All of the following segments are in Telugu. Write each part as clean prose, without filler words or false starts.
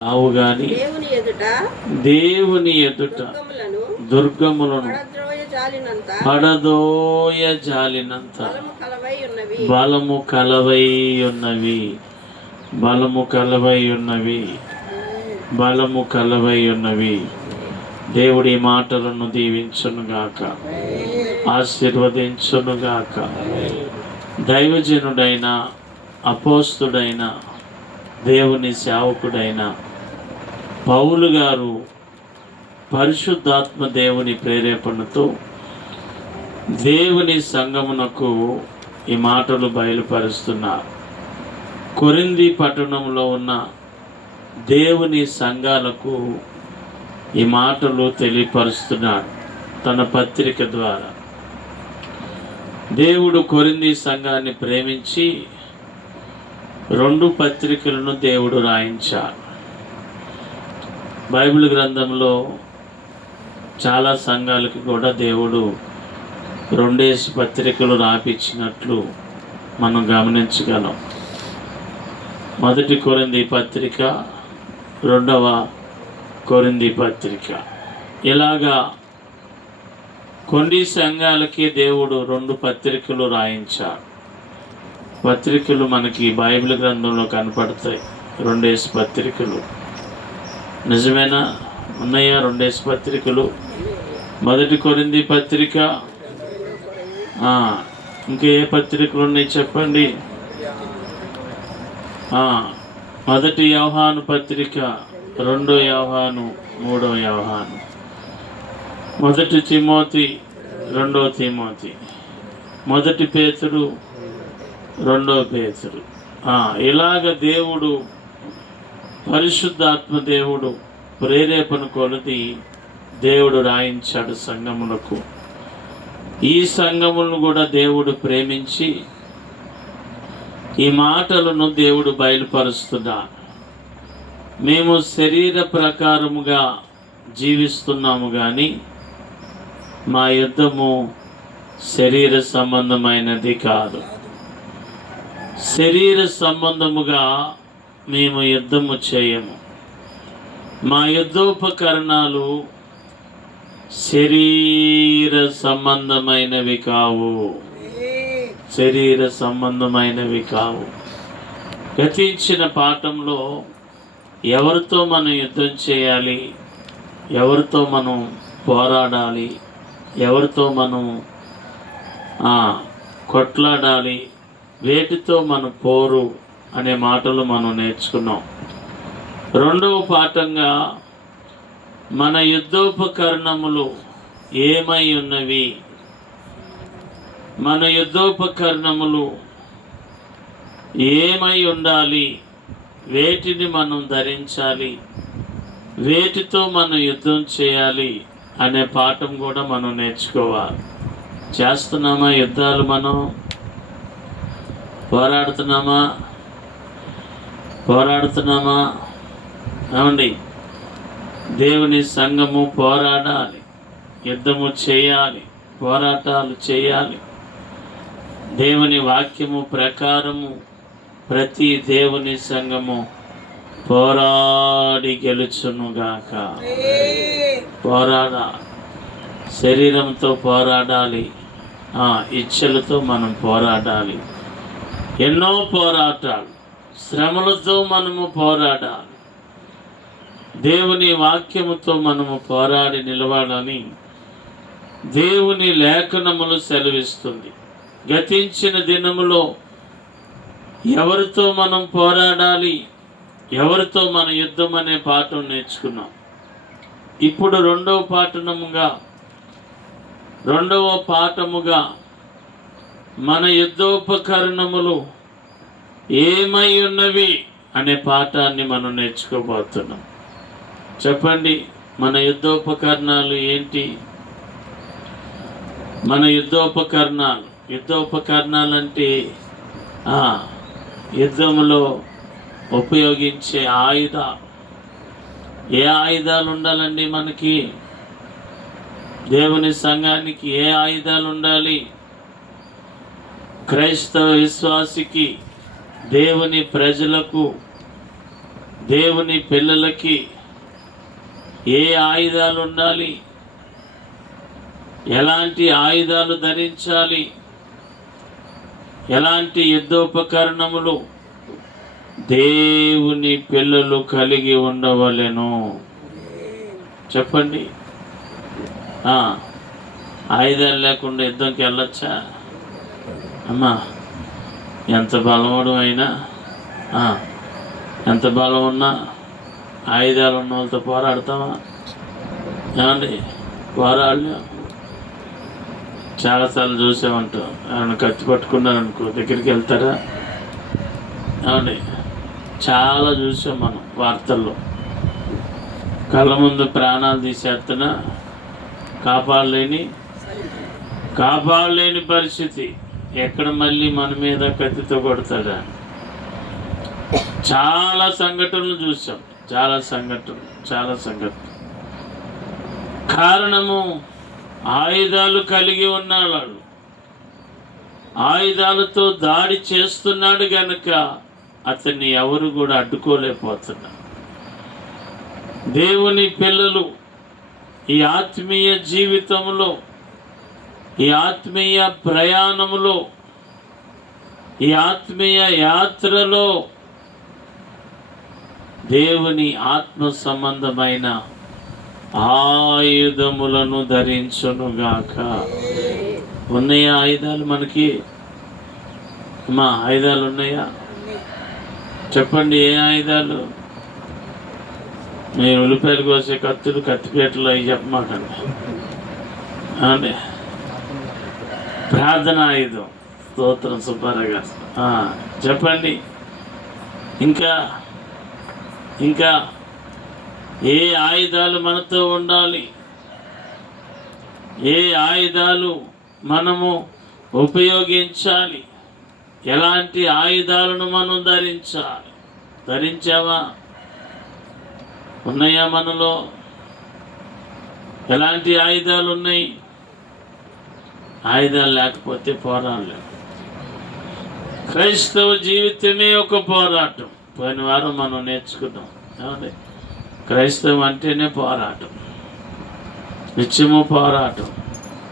ఆవు గాని దేవుని ఎదుట దుర్గములను పడదోయ జాలినంత బలము కలవై ఉన్నవి. బలము కలవై ఉన్నవి. బలము కలవై ఉన్నవి. దేవుడి మాటలను దీవించునుగాక, ఆశీర్వదించునుగాక. దైవజనుడైన అపోస్తుడైన దేవుని సేవకుడైన పౌలు గారు పరిశుద్ధాత్మ దేవుని ప్రేరేపణతో దేవుని సంఘమునకు ఈ మాటలు బయలుపరుస్తున్నారు. కొరింథీ పట్టణంలో ఉన్న దేవుని సంఘాలకు ఈ మాటలు తెలియపరుస్తున్నాడు తన పత్రిక ద్వారా. దేవుడు కొరింథీ సంఘాన్ని ప్రేమించి 2 పత్రికలను దేవుడు రాయించాడు. బైబిల్ గ్రంథంలో చాలా సంఘాలకి కూడా దేవుడు 2 పత్రికలు రాపించినట్లు మనం గమనించగలం. 1 కొరింథీ పత్రిక, 2వ కొరింథీ పత్రిక. ఇలాగా కొన్ని సంఘాలకి దేవుడు 2 పత్రికలు రాయించాడు. పత్రికలు మనకి బైబిల్ గ్రంథంలో కనపడతాయి. 2 పత్రికలు నిజమేనా? ఉన్నాయా 2 పత్రికలు? 1 కొరింథీ పత్రిక, ఇంకా ఏ పత్రికలు ఉన్నాయి చెప్పండి? 1 యోహాను పత్రిక, 2 యోహాను, 3 యోహాను, 1 తిమోతి, 2 తిమోతి, 1 పేతురు, 2 పేతురు. ఇలాగ దేవుడు పరిశుద్ధాత్మ దేవుడు ప్రేరేపణ కొలది దేవుడు రాయించాడు సంఘములకు. ఈ సంఘములను కూడా దేవుడు ప్రేమించి ఈ మాటలను దేవుడు బయలుపరుస్తున్నాడు. మేము శరీర ప్రకారముగా జీవిస్తున్నాము కానీ మా యుద్ధము శరీర సంబంధమైనది కాదు. శరీర సంబంధముగా మేము యుద్ధము చేయము. మా యుద్ధోపకరణాలు శరీర సంబంధమైనవి కావు. శరీర సంబంధమైనవి కావు. గతించిన పాఠంలో ఎవరితో మనం యుద్ధం చేయాలి, ఎవరితో మనం పోరాడాలి, ఎవరితో మనం కొట్లాడాలి, వేటితో మన పోరు అనే మాటలు మనం నేర్చుకున్నాం. 2వ పాఠంగా మన యుద్ధోపకరణములు ఏమై ఉన్నవి, మన యుద్ధోపకరణములు ఏమై ఉండాలి, వేటిని మనం ధరించాలి, వేటితో మనం యుద్ధం చేయాలి అనే పాఠం కూడా మనం నేర్చుకోవాలి. చేస్తున్నామా యుద్ధాలు? మనం పోరాడుతున్నామా? ఏమండి? దేవుని సంఘము పోరాడాలి, యుద్ధము చేయాలి, పోరాటాలు చేయాలి. దేవుని వాక్యము ప్రకారము ప్రతి దేవుని సంఘము పోరాడి గెలుచునుగాక. పోరాడాలి, శరీరంతో పోరాడాలి, ఇచ్చలతో మనం పోరాడాలి. ఎన్నో పోరాటాలు, శ్రమలతో మనము పోరాడాలి. దేవుని వాక్యముతో మనము పోరాడి నిలవాలని దేవుని లేఖనములు సెలవిస్తుంది. గతించిన దినములో ఎవరితో మనం పోరాడాలి, ఎవరితో మన యుద్ధం అనే పాఠం నేర్చుకున్నాం. ఇప్పుడు 2వ పాఠముగా మన యుద్ధోపకరణములు ఏమై ఉన్నవి అనే పాఠాన్ని మనం నేర్చుకోబోతున్నాం. చెప్పండి, మన యుద్ధోపకరణాలు ఏంటి? మన యుద్ధోపకరణాలు అంటే యుద్ధములో ఉపయోగించే ఆయుధాలు. ఏ ఆయుధాలు ఉండాలండి మనకి? దేవుని సంఘానికి ఏ ఆయుధాలు ఉండాలి? క్రైస్తవ విశ్వాసికి, దేవుని ప్రజలకు దేవుని పిల్లలకి ఏ ఆయుధాలు ఉండాలి, ఎలాంటి ఆయుధాలు ధరించాలి, ఎలాంటి యుద్ధోపకరణములు దేవుని పిల్లలు కలిగి ఉండవలెను చెప్పండి. ఆయుధాలు లేకుండా యుద్ధంకి వెళ్ళొచ్చా? అమ్మా, ఎంత బలవాడు అయినా, ఎంత బలం ఉన్నా ఆయుధాలు ఉన్న వాళ్ళతో పోరాడతావా? ఏమండి, పోరాడలేం. చాలాసార్లు చూసామంటాం. ఏమైనా కత్తి పట్టుకున్నారనుకో దగ్గరికి వెళ్తారా? ఏమండి, చాలా చూసాం మనం వార్తల్లో. కళ్ళ ముందు ప్రాణాలు తీసేస్తున్నా కాపాడలేని పరిస్థితి. ఎక్కడ మళ్ళీ మన మీద కత్తితో కొడతాడా? చాలా సంఘటనలు చూసాం, చాలా సంఘటనలు. కారణము, ఆయుధాలు కలిగి ఉన్నాడు, ఆయుధాలతో దాడి చేస్తున్నాడు గనుక అతన్ని ఎవరు కూడా అడ్డుకోలేకపోతున్నారు. దేవుని పిల్లలు ఈ ఆత్మీయ జీవితంలో, ఈ ఆత్మీయ ప్రయాణములో, ఈ ఆత్మీయ యాత్రలో దేవుని ఆత్మ సంబంధమైన ఆయుధములను ధరించునుగాక. ఉన్నాయా ఆయుధాలు మనకి? అమ్మా, ఆయుధాలు ఉన్నాయా? చెప్పండి, ఏ ఆయుధాలు? మీరు ఉల్లిపాయలు కోసే కత్తులు, కత్తిపేటలు అవి చెప్పమాకండి. అంటే ప్రార్థన ఆయుధం. స్తోత్రం సుబ్బారావు గారు. చెప్పండి, ఇంకా ఏ ఆయుధాలు మనతో ఉండాలి? ఏ ఆయుధాలు మనము ఉపయోగించాలి? ఎలాంటి ఆయుధాలను మనం ధరించాలి? ధరించావా? ఉన్నాయా మనలో? ఎలాంటి ఆయుధాలు ఉన్నాయి? ఆయుధాలు లేకపోతే పోరాడలేము. క్రైస్తవ జీవితమే ఒక పోరాటం. పోయిన వారం మనం నేర్చుకున్నాం. ఏమండి, క్రైస్తవం అంటేనే పోరాటం, నిత్యము పోరాటం.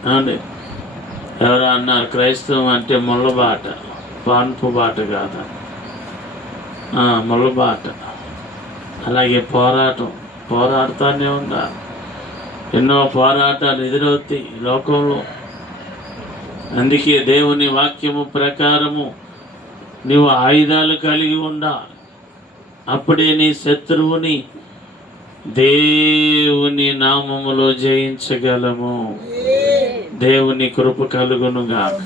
ఏమండి, ఎవరో అన్నారు క్రైస్తవం అంటే ముళ్ళబాట, పాన్పు బాట కాదు, ముళ్ళబాట. అలాగే పోరాడుతూనే ఉండాలి. ఎన్నో పోరాటాలు ఎదురవుతాయి ఈ లోకంలో. అందుకే దేవుని వాక్యము ప్రకారము నీవు ఆయుధాలు కలిగి ఉండాలి. అప్పుడే నీ శత్రువుని దేవుని నామములో జయించగలము. దేవుని కృప కలుగునుగాక.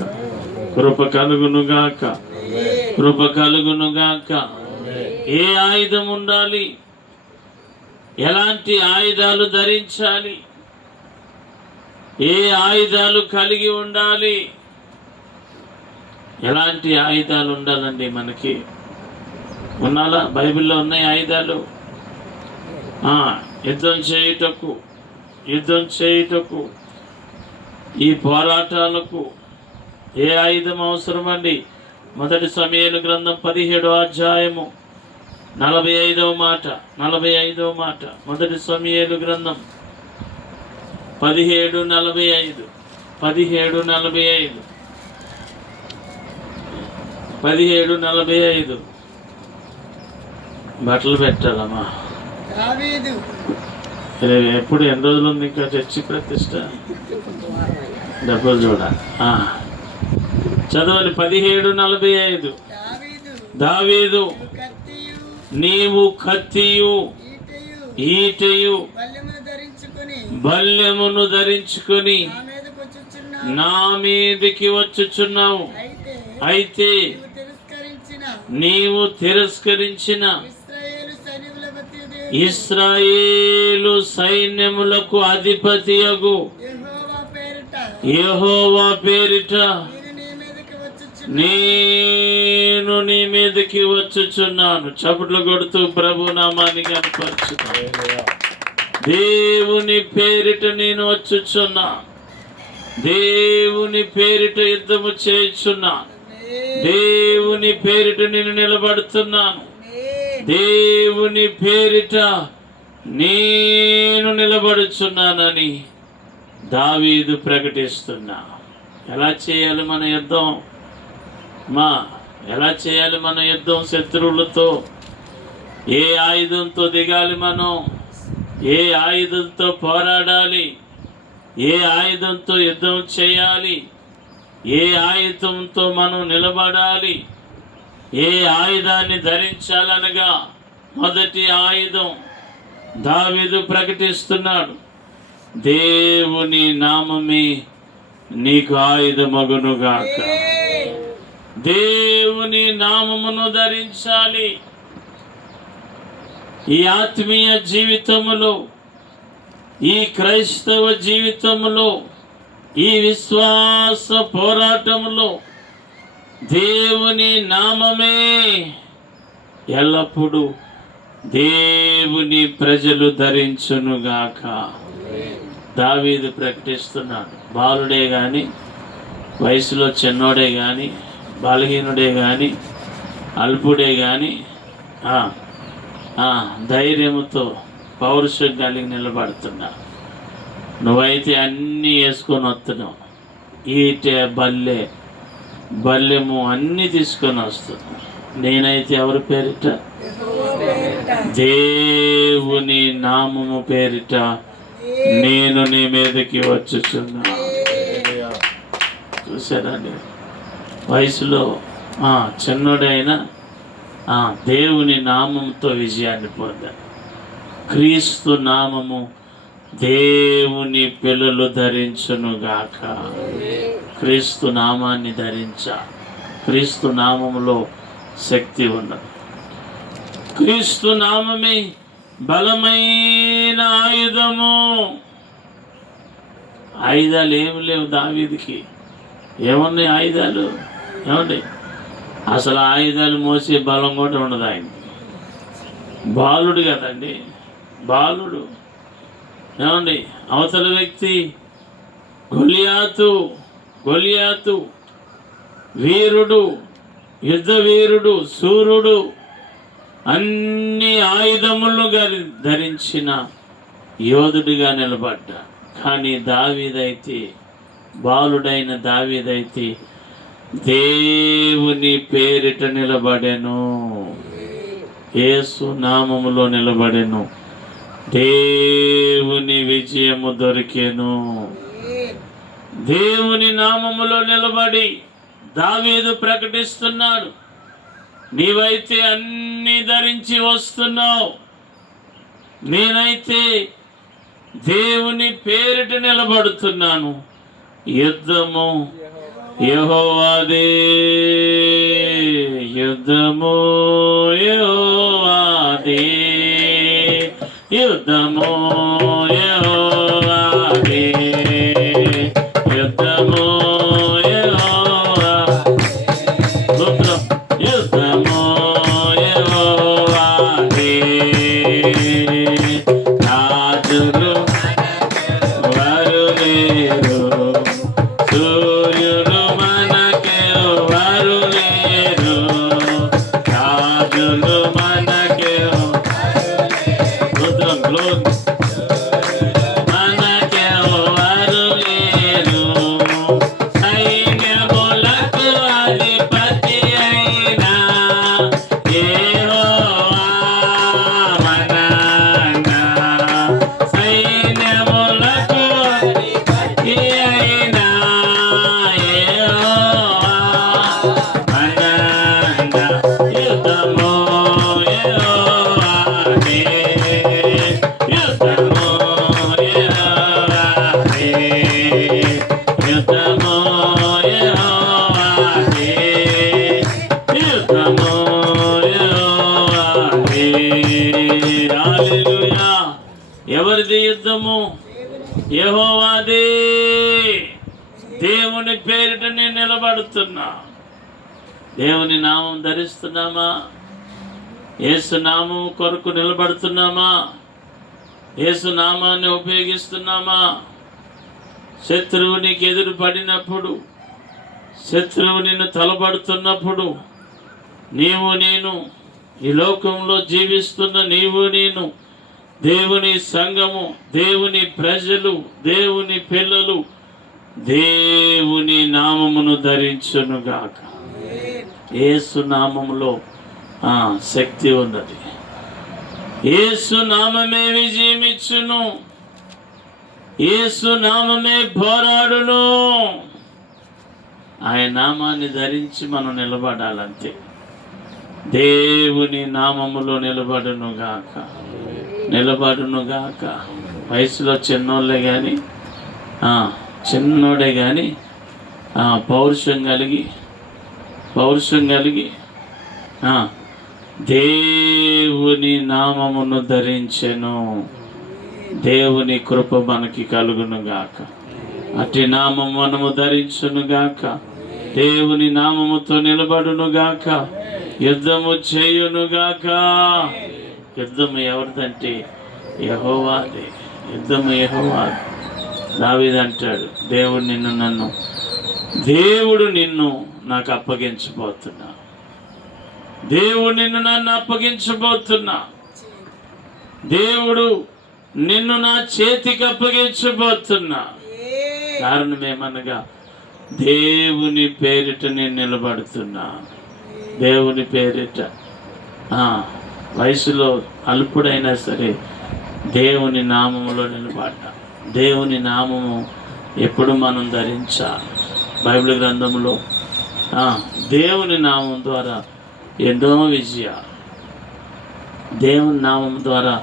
ఏ ఆయుధం ఉండాలి? ఎలాంటి ఆయుధాలు ధరించాలి? ఏ ఆయుధాలు కలిగి ఉండాలి? ఎలాంటి ఆయుధాలు ఉండాలండి మనకి? ఉన్నాలా? బైబిల్లో ఉన్నాయి ఆయుధాలు. యుద్ధం చేయుటకు ఈ పోరాటాలకు ఏ ఆయుధం అవసరమండి? మొదటి సమూయేలు గ్రంథం 17వ అధ్యాయము 45వ మాట. మొదటి సమూయేలు గ్రంథం 17:45 బట్టలు పెట్టాలమ్మా. ఎప్పుడు ఎన్ని రోజులు ఉంది ఇంకా చర్చి ప్రతిష్ట? డబ్బులు చూడాలి. చదవండి. 17:45. దావీదు, నీవు కత్తియు ఈటయు బల్లెమును ధరించుకొని నా మీదికి వచ్చుచున్నావు. అయితే నీవు తిరస్కరించిన ఇశ్రాయేలు సైన్యములకు అధిపతియగు యెహోవా పేరిట నేను నీ మీదకి వచ్చుచున్నాను. చప్పట్లు కొడుతూ ప్రభు నామాన్ని కనపరచుతా. దేవుని పేరిట నేను వచ్చుచున్నా. దేవుని పేరిట యుద్ధము చేయుచున్నా. దేవుని పేరిట నేను నిలబడుతున్నాను. దేవుని పేరిట నేను నిలబడుచున్నానని దావీదు ప్రకటిస్తున్నా. ఎలా చేయాలి మన యుద్ధం? ఎలా చేయాలి మన యుద్ధం శత్రువులతో? ఏ ఆయుధంతో దిగాలి మనం? ఏ ఆయుధంతో పోరాడాలి? ఏ ఆయుధంతో యుద్ధం చేయాలి? ఏ ఆయుధంతో మనం నిలబడాలి? ఏ ఆయుధాన్ని ధరించాలనగా మొదటి ఆయుధం దావీదు ప్రకటిస్తున్నాడు. దేవుని నామమే నీకు ఆయుధమగునుగాక. దేవుని నామమును ధరించాలి. ఈ ఆత్మీయ జీవితములో, ఈ క్రైస్తవ జీవితములో, ఈ విశ్వాస పోరాటములో దేవుని నామమే ఎల్లప్పుడూ దేవుని ప్రజలు ధరించునుగాక. దావీదు ప్రకటిస్తున్నాడు. బాలుడే కానీ, వయసులో చిన్నోడే కానీ, బలహీనుడే కానీ, అల్పుడే కానీ ధైర్యముతో పౌరుషం కలిగి నిలబడుతున్నా. నువ్వైతే అన్నీ వేసుకొని వస్తున్నావు. ఈటె, బల్లెము అన్నీ తీసుకొని వస్తున్నావు. నేనైతే ఎవరి పేరిట? దేవుని నామము పేరిట నేను నీ మీదకి వచ్చుచున్నా. చూసారండి, వయసులో చిన్నోడైనా దేవుని నామంతో విజయాన్ని పొందాడు. క్రీస్తు నామము దేవుని పిల్లలు ధరించునుగాక. క్రీస్తు నామాన్ని ధరించా. క్రీస్తు నామములో శక్తి ఉన్నది. క్రీస్తు నామమే బలమైన ఆయుధము. ఆయుధాలు ఏమి లేవు దావీదుకి. ఏమున్నాయి ఆయుధాలు? ఏమండి, అసలు ఆయుధాలు మోసే బలం కూడా ఉండదు ఆయనకి. బాలుడు కదండి, బాలుడు. ఏమండి, అవతల వ్యక్తి గొలియాతు వీరుడు, యుద్ధ వీరుడు, సూర్యుడు, అన్ని ఆయుధములను ధరించిన యోధుడిగా నిలబడ్డా. కానీ దావీదైతే, బాలుడైన దావీదైతే దేవుని పేరిట నిలబడెను. యేసు నామములో నిలబడెను. దేవుని విజయము దొరికెను. దేవుని నామములో నిలబడి దావీదు ప్రకటిస్తున్నాడు, నీవైతే అన్ని ధరించి వస్తున్నావు, నేనైతే దేవుని పేరిట నిలబడుతున్నాను. యుద్ధము యెహోవాదే, యుద్ధము యెహోవాదే, యుద్ధము యెహోవాదే, యుద్ధము యుద్ధము యెహోవాదే. రాజులు వారు లేరు, సూర్యుడు మనకే వారు లేరు, రాజులు మనకే మనకే వారు లేరు. సైన్యములకు అధిపతి అయిన యెహోవా మనంగా, సైన్యములకు అధిపతి అయిన యెహోవా మనంగా. యుద్ధము యెహోవాదే, యుద్ధము యెహోవాదే, యుద్ధము యెహోవాదే, యుద్ధము యెహోవాదే. హల్లెలూయా. ఎవరిది యుద్ధము? యెహోవాదే. దేవుని పేరిట నేను నిలబడుతున్నా. దేవుని నామం ధరిస్తున్నామా? యేసు నామం కొరకు నిలబడుతున్నామా? యేసు నామాన్ని ఉపయోగిస్తున్నామా? శత్రువు నీకు ఎదురు పడినప్పుడు, శత్రువు నిన్ను తలబడుతున్నప్పుడు, నేను ఈ లోకంలో జీవిస్తున్న నీవు నేను, దేవుని సంఘము, దేవుని ప్రజలు, దేవుని పిల్లలు దేవుని నామమును ధరించునుగాక. యేసు నామములో శక్తి ఉన్నది. యేసు నామమే విజయమిచ్చును. యేసు నామమే పోరాడును. ఆయన నామాన్ని ధరించి మనం నిలబడాలంతే. దేవుని నామములో నిలబడునుగాక, నిలబడునుగాక. వయసులో చిన్నోళ్ళే కానీ, చిన్నోడే కానీ పౌరుషం కలిగి దేవుని నామమును ధరించెను. దేవుని కృప మనకి కలుగునుగాక. అట్టి నామము మనము ధరించునుగాక. దేవుని నామముతో నిలబడునుగాక. యుద్ధము చేయునుగాక. యుద్ధము ఎవరిదంటే యెహోవాదే. యుద్ధము యెహోవాదే. దావీదు అంటాడు, దేవుడు నిన్ను నాకు అప్పగించబోతున్నా. దేవుడు నిన్ను నన్ను అప్పగించబోతున్నా. దేవుడు నిన్ను నా చేతికి అప్పగించబోతున్నా. కారణమేమనగా దేవుని పేరిట నేను నిలబడుతున్నా. దేవుని పేరిట వయసులో అల్పుడైనా సరే దేవుని నామములో నిలబడ్డా. దేవుని నామము ఎప్పుడు మనం ధరించాలి. బైబిల్ గ్రంథంలో దేవుని నామం ద్వారా ఎన్నో విజయాలు, దేవుని నామం ద్వారా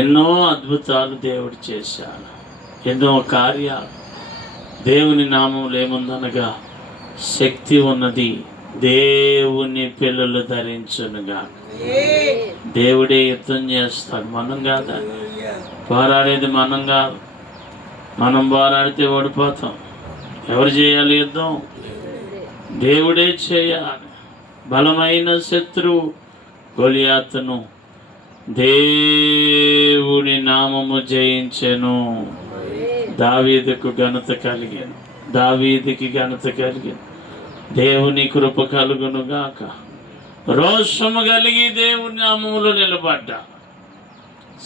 ఎన్నో అద్భుతాలు దేవుడు చేశాడు. ఎన్నో కార్యాలు. దేవుని నామంలో ఏముందనగా శక్తి ఉన్నది. దేవుని పిల్లలు ధరించునుగా. దేవుడే యుద్ధం చేస్తాడు, మనం కాదా. పోరాడేది మనం కాదు. మనం పోరాడితే ఓడిపోతాం. ఎవరు చేయాలి యుద్ధం? దేవుడే చేయాలి. బలమైన శత్రువు గొలియాతును దేవుని నామము జయించెను. దావీదుకు ఘనత కలిగాను. దావీదుకి ఘనత కలిగాను. దేవుని కృప కలుగునుగాక. రోషము కలిగి దేవుని నామములో నిలబడ్డా.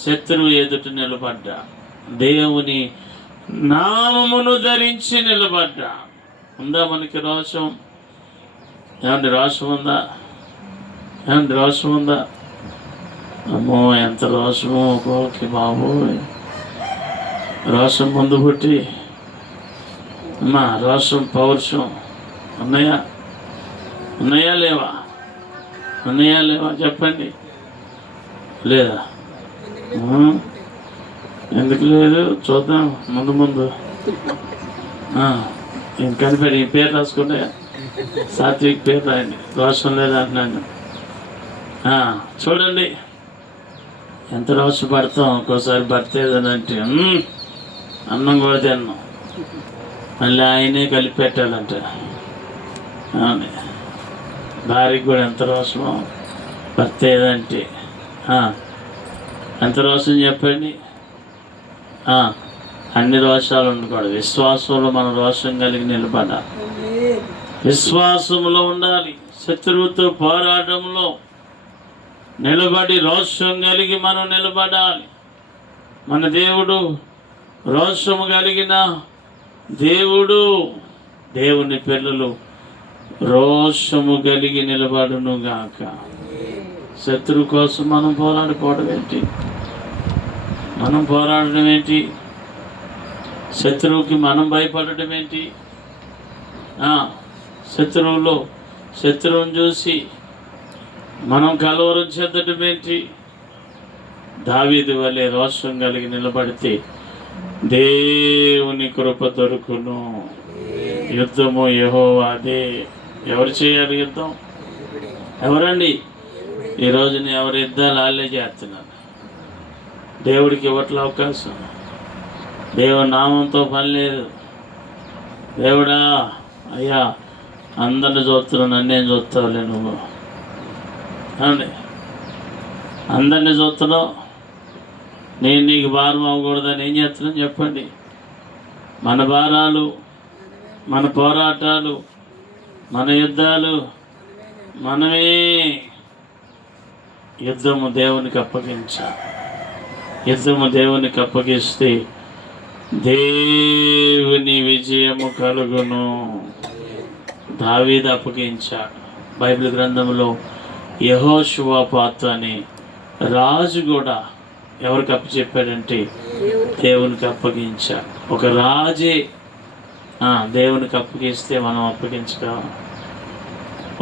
శత్రువు ఎదుట నిలబడ్డా. దేవుని నామమును ధరించి నిలబడ్డా. ఉందా మనకి రోషం? ఏమండి రోషం ఉందా? ఏమండి రోషం ఉందా? అమ్మో ఎంత రోషమో ఒక్కొక్కటి బాబు. రోషం ముందు పుట్టి అమ్మా రోషం పౌరుషం ఉన్నాయా? ఉన్నాయా లేవా? ఉన్నాయా లేవా చెప్పండి. లేదా? ఎందుకు లేదు? చూద్దాం ముందు కనిపెడి ఈ పేరు రాసుకుంటే సాత్విక్ పేరు రాయండి. రోషం లేదా అంటున్నాను. చూడండి ఎంత రోషం పడతాం. ఒక్కోసారి పడితేదనంటే అన్నం కూడా తిన్నాం, మళ్ళీ ఆయనే కలిపి పెట్టాలంట. భార్యకి కూడా ఎంత రోషమో పడితేదంటే ఎంత రోషం చెప్పండి. అన్ని రోషాలు ఉండకూడదు. విశ్వాసంలో మనం రోషం కలిగి నిలబడాలి. విశ్వాసంలో ఉండాలి. శత్రువుతో పోరాటంలో నిలబడి రోషం కలిగి మనం నిలబడాలి. మన దేవుడు రోషము కలిగిన దేవుడు. దేవుని పిల్లలు రోషము కలిగి నిలబడునుగాక. శత్రువు కోసం మనం పోరాడుకోవడం ఏంటి? మనం పోరాడడం ఏంటి? శత్రువుకి మనం భయపడడం ఏంటి? శత్రువుని చూసి మనం కలవరం చెందడం ఏంటి? దావీదు వలె రోషం కలిగి నిలబడితే దేవుని కృప దొరుకును. యుద్ధము యెహోవాదే. ఎవరు చేయాలి యుద్ధం? ఎవరండి? ఈ రోజున ఎవరి యుద్ధాలు వాళ్ళే చేస్తున్నారు. దేవుడికి ఇవ్వట్ల అవకాశం. దేవుని నామంతో పని లేదు. దేవుడా అయ్యా అందరిని చూస్తున్నావు, నన్నేం చూస్తావులే నువ్వు అండి. అందరినీ చూస్తున్నావు, నేను నీకు భారం అవ్వకూడదని ఏం చేస్తున్నాను చెప్పండి. మన భారాలు, మన పోరాటాలు, మన యుద్ధాలు మనమే. యుద్ధము దేవునికి అప్పగించాలి. యుద్ధము దేవునికి అప్పగిస్తే దేవుని విజయము కలుగును. దావీదు అప్పగించాడు. బైబిల్ గ్రంథంలో యెహోషువపాతు అని రాజు కూడా ఎవరికి అప్పచెప్పాడంటే దేవునికి అప్పగించాడు. ఒక రాజే దేవునికి అప్పగిస్తే మనం అప్పగించగా,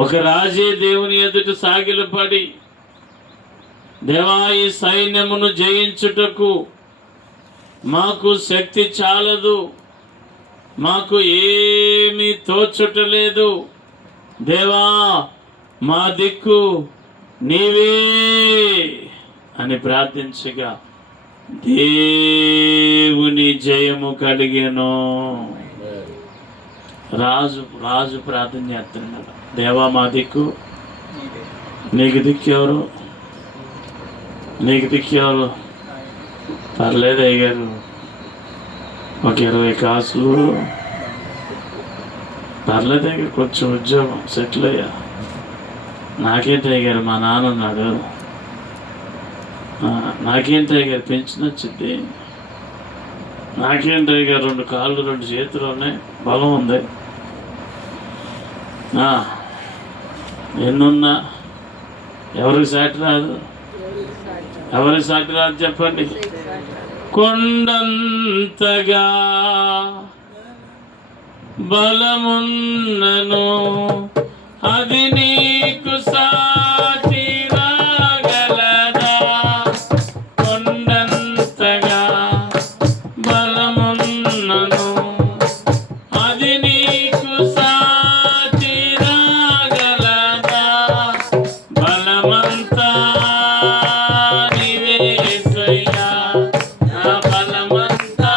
ఒక రాజే దేవుని ఎదుట సాగిలపడి, దేవా ఈ సైన్యమును జయించుటకు మాకు శక్తి చాలదు, మాకు ఏమీ తోచుటలేదు, దేవా మా దిక్కు నీవే అని ప్రార్థించగా దేవుని జయము కలిగెను. రాజు ప్రార్థన చేస్తున్నాడు, దేవా మా దిక్కు, నీకు దిక్కెవరు, నీకు దిక్కెవరు? పర్లేదు అయ్యారు, ఒక 20 కాసులు పర్లేదు అయ్యారు, కొంచెం ఉద్యోగం సెటిల్ అయ్యా. నాకేంటి అయ్యారు, మా నాన్న ఉన్నాడు, నాకేంటి అయ్యారు పెన్షన్ వచ్చింది, నాకేంటి అయ్యారు 2 కాళ్ళు 2 చేతులు ఉన్నాయి, బలం ఉంది, ఎన్నున్నా ఎవరికి సాటి రాదు, ఎవరికి సాటి రాదు చెప్పండి. కొండంతగా బలమున్నను అది నీకు సాటి రాగలదా, కొండంతగా బలమున్నను అది నీకు సాటి రాగలదా, బలమంతా నీవే యేసయ్యా, నా బలమంతా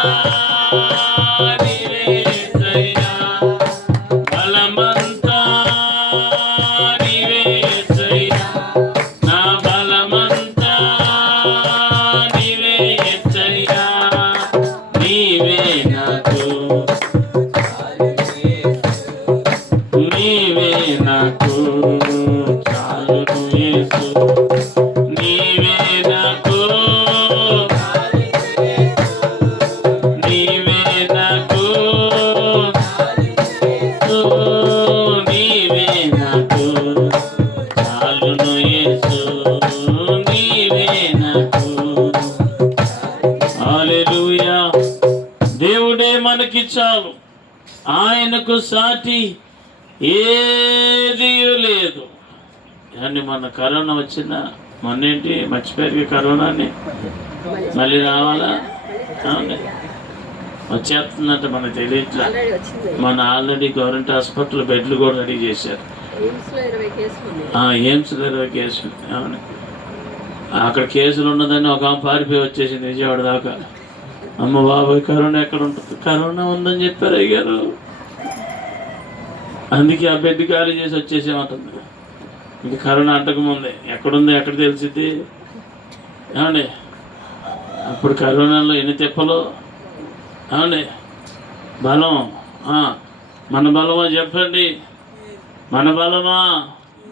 నీవే యేసయ్యా, బలమంతా నీవే యేసయ్యా, నా బలమంతా నీవే యేసయ్యా, నీవే నాకు, నీవే నాకు చాలును యేసు, నీవే నాకు, నీవే నాకు, నీవే నాకు చాలును యేసు, నీవే నాకు. హల్లెలూయా. దేవుడే మనకి చాలు, ఆయనకు సాటి ఏదీ లేదు. కానీ మన కరోనా వచ్చిందా, మొన్నేంటి మర్చిపోయారు కరోనాని, మళ్ళీ రావాలా, వచ్చేస్తుందంట మనకు తెలియట్లా. మన ఆల్రెడీ గవర్నమెంట్ హాస్పిటల్ బెడ్లు కూడా రెడీ చేశారు. ఎయిమ్స్లో 20 కేసులు. అవును, అక్కడ కేసులు ఉన్నదని ఒక ఆమె పారిపోయి వచ్చేసింది విజయవాడ దాకా. అమ్మ బాబాయ్ కరోనా ఎక్కడ ఉంటుంది, కరోనా ఉందని చెప్పారు అయ్యారు, అందుకే ఆ బెడ్ ఖాళీ చేసి వచ్చేసేమంటుంది. ఇంక కరోనా అంటకముందే ఎక్కడుందో ఎక్కడ తెలిసింది. ఏమండి అప్పుడు కరోనాలో ఎన్ని తిప్పలు. ఏమండి బలం, మన బలమా చెప్పండి, మన బలమా,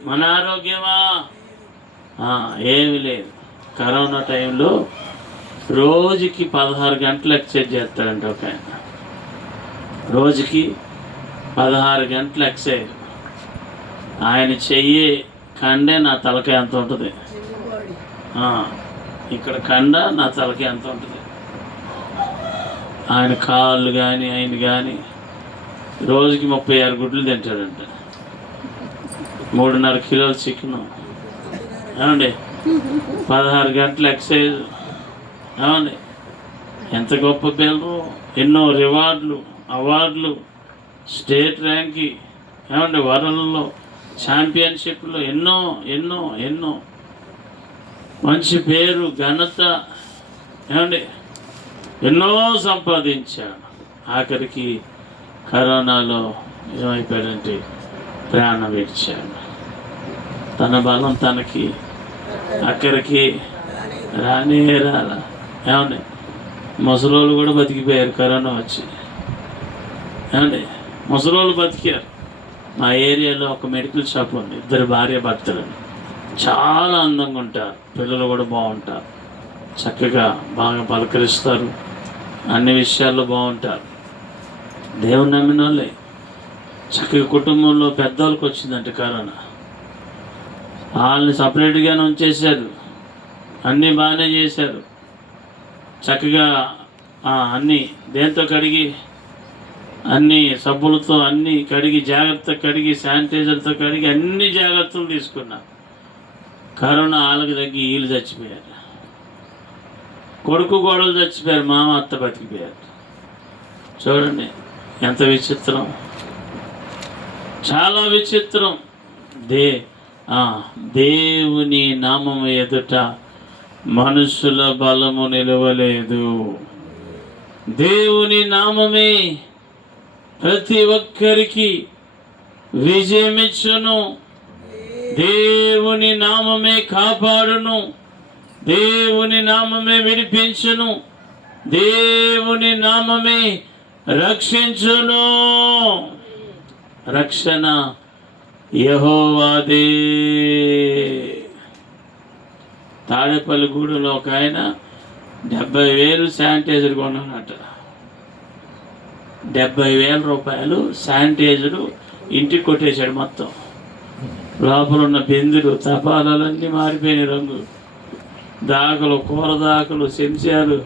మన ఆరోగ్యమా, ఏమీ లేదు. కరోనా టైంలో రోజుకి 16 గంటలు ఎక్సర్సైజ్ చేస్తాడంట ఒక ఆయన, రోజుకి 16 గంటలు ఎక్సర్సైజ్. ఆయన చెయ్యి కండే నా తలకాయ ఎంత ఉంటుంది, ఇక్కడ కండ నా తలకాయ ఎంత ఉంటుంది. ఆయన కాళ్ళు కానీ ఆయన కానీ రోజుకి 36 గుడ్లు తింటాడంట, 3.5 కిలోలు చికెను. ఏమండి 16 గంటలు ఎక్సర్సైజ్. ఏమండి ఎంత గొప్ప పేరు, ఎన్నో రివార్డులు, అవార్డులు, స్టేట్ ర్యాంకి, ఏమండి వరల్డ్లో ఛాంపియన్షిప్లో ఎన్నో ఎన్నో ఎన్నో మంచి పేరు, ఘనత, ఏమండి ఎన్నో సంపాదించాడు. ఆఖరికి కరోనాలో ఏమైపోయాడంటే ప్రాణం విడిచాడు. తన బలం తనకి అక్కడికి రానే రాలా. ఏమండి ముసలోళ్ళు కూడా బతికిపోయారు కరోనా వచ్చి. ఏమండి ముసలోళ్ళు బతికారు. మా ఏరియాలో ఒక మెడికల్ షాప్ ఉంది, 2 భార్య భర్తలు. చాలా అందంగా ఉంటారు. పిల్లలు కూడా బాగుంటారు, చక్కగా బాగా పలకరిస్తారు, అన్ని విషయాల్లో బాగుంటారు. దేవుని నమ్మిన వాళ్ళే. చక్కగా కుటుంబంలో పెద్దవాళ్ళకి వచ్చిందంటే కరోనా, వాళ్ళని సపరేట్గానే ఉంచేశారు, అన్నీ బాగానే చేశారు. చక్కగా అన్నీ దేంతో కడిగి, అన్ని సబ్బులతో అన్నీ కడిగి, జాగ్రత్తగా కడిగి, శానిటైజర్తో కడిగి అన్ని జాగ్రత్తలు తీసుకున్నారు. కరోనా వాళ్ళకి తగ్గి వీళ్ళు చచ్చిపోయారు. కొడుకు కోడలు చచ్చిపోయారు, మామ అత్త బతికిపోయారు. చూడండి ఎంత విచిత్రం, చాలా విచిత్రం. దేవుని నామము ఎదుట మనుషుల బలము నిలవలేదు. దేవుని నామమే ప్రతి ఒక్కరికి విజయమిచ్చును. దేవుని నామమే కాపాడును. దేవుని నామమే విడిపించును. దేవుని నామమే రక్షించును. రక్షణ యెహోవాదే. తాడేపల్లిగూడెంలో ఒక ఆయన 70,000 శానిటైజర్ కొన్నానట. 70,000 రూపాయలు శానిటైజరు ఇంటికి కొట్టేశాడు. మొత్తం లోపల ఉన్న బెందులు తపాలన్నీ మారిపోయిన రంగు, దాకలు, కూర దాకలు, చెంచాలు.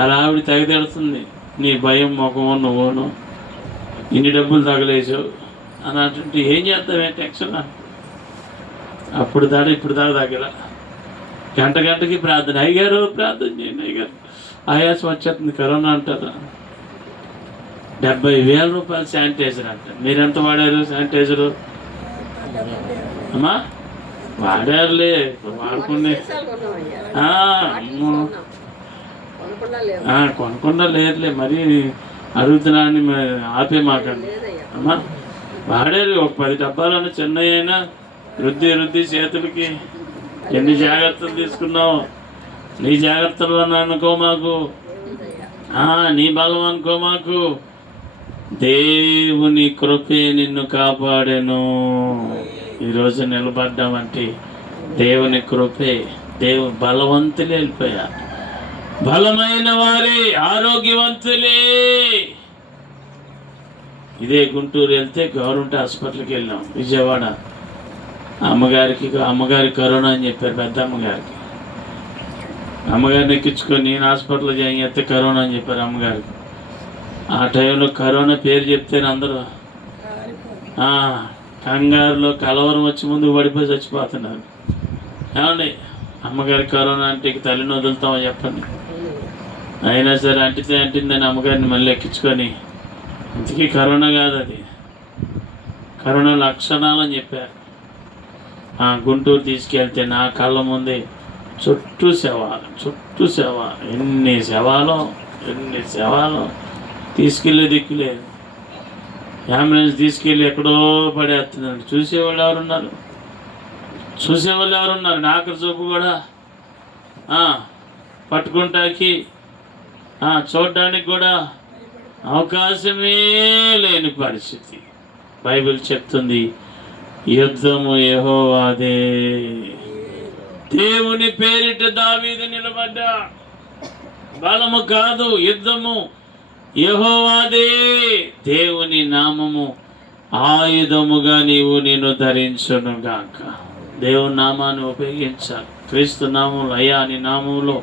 అలా ఆవిడ తెగదెడుతుంది, నీ భయం ముఖము నువ్వును, ఇన్ని డబ్బులు తగలేసావు అని అంటుంటే ఏం చేద్దామే టెన్షన్. అప్పుడు దాకా ఇప్పుడు దాకా దగ్గర గంటకి ప్రార్థన. అయ్యారు ప్రార్థన చేయండి, అయ్యారు ఆయాసం వచ్చేస్తుంది, కరోనా అంటారా. 70,000 రూపాయలు శానిటైజర్ అంట. మీరెంత వాడారు శానిటైజరు? అమ్మా వాడారులే, వాడుకునే కొనకుండా లేదులే, మరి అడుగుతున్నాను ఆపే మాకండి. అమ్మా వాడారు, ఒక 10 డబ్బాలను చిన్నవి అయినా రుద్ది చేతులకి. ఎన్ని జాగ్రత్తలు తీసుకున్నావు. నీ జాగ్రత్తలు అని అనుకో మాకు, నీ బలం అనుకో మాకు. దేవుని కృపే నిన్ను కాపాడెను. ఈరోజు నిలబడ్డామంటే దేవుని కృపే. బలవంతులే వెళ్ళిపోయారు, బలమైన వారే, ఆరోగ్యవంతులే. ఇదే గుంటూరు వెళ్తే గవర్నమెంట్ హాస్పిటల్కి వెళ్ళాం. విజయవాడ అమ్మగారికి కరోనా అని చెప్పారు. పెద్ద అమ్మగారిని ఎక్కించుకొని నేను హాస్పిటల్లో జాయిన్ చేస్తే కరోనా అని చెప్పారు అమ్మగారికి. ఆ టైంలో కరోనా పేరు చెప్తే అందరూ కంగారులో కలవరం వచ్చి ముందుకు పడిపోయి చచ్చిపోతున్నారు. ఏమండి అమ్మగారి కరోనా అంటే తల్లిని వదులుతామో చెప్పండి. అయినా సరే అంటిందని అమ్మగారిని మళ్ళీ ఎక్కించుకొని, ఇంతకీ కరోనా కాదు అది, కరోనా లక్షణాలు అని చెప్పారు. గుంటూరు తీసుకెళ్తే నా కళ్ళ ముందే చుట్టూ శవాలు, ఎన్ని శవాలు తీసుకెళ్ళే దిక్కులేదు. అంబులెన్స్ తీసుకెళ్ళి ఎక్కడో పడేస్తుందండి. చూసేవాళ్ళు ఎవరున్నారు? నాకరి చూపు కూడా పట్టుకుంటాకి చూడడానికి కూడా అవకాశమే లేని పరిస్థితి. బైబిల్ చెప్తుంది, యుద్ధము యెహోవాదే. దేవుని పేరిట దావీదు నిలబడ్డా. బలము కాదు, యుద్ధము యెహోవాదే. దేవుని నామము ఆయుధముగా నిన్ను ధరించునుగాక. దేవుని నామాన్ని ఉపయోగించాలి. క్రీస్తు నామములు, అయ్యా నీ నామములో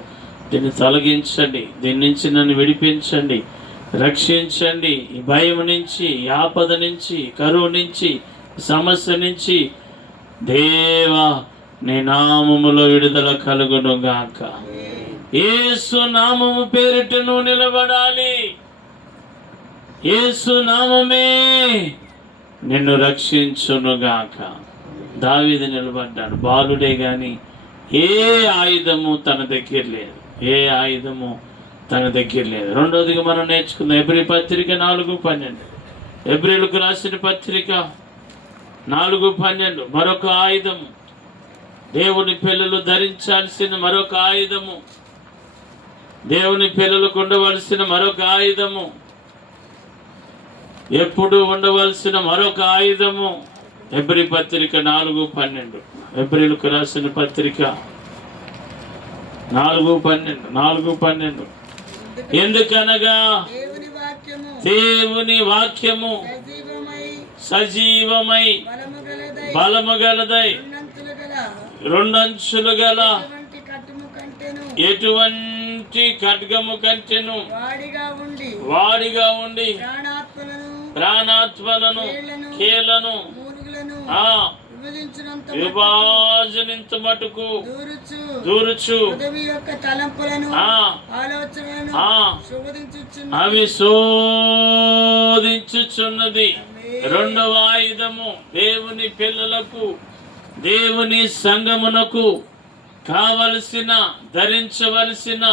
దీన్ని తొలగించండి, దీని నుంచి నన్ను విడిపించండి, రక్షించండి. ఈ భయం నుంచి, ఈ ఆపద నుంచి, కరువు నుంచి, సమస్య నుంచి దేవా నీ నామములో విడుదల కలుగునుగాక. యేసు నామము పేరిట నువ్వు నిలబడాలి. యేసు నామమే నిన్ను రక్షించునుగాక. దావీదు నిలబడ్డాడు, బాలుడే కానీ ఏ ఆయుధము తన దగ్గర లేదు. రెండోదిగా మనం నేర్చుకుందాం ఎబ్రీ పత్రిక 4:12. ఎబ్రీలకు రాసిన పత్రిక 4:12. మరొక ఆయుధము, దేవుని పిల్లలు ధరించాల్సిన మరొక ఆయుధము, దేవుని పిల్లలకు ఉండవలసిన మరొక ఆయుధము, ఎప్పుడు ఉండవలసిన మరొక ఆయుధము. ఎబ్రీ పత్రిక 4:12. హెబ్రీయులకు రాసిన పత్రిక 4:12 ఎందుకనగా దేవుని వాక్యము సజీవమై బలము గలదై రెండంచులు గల ఎటువంటి ఖడ్గము కంటెను వాడిగా ఉండి ప్రాణాత్మలను కీళ్లను విభాజనింత మటుకు దూరుచు అవి శోధించుచున్నది. రెండవ ఆయుధము దేవుని పిల్లలకు, దేవుని సంఘమునకు కావలసిన, ధరించవలసిన,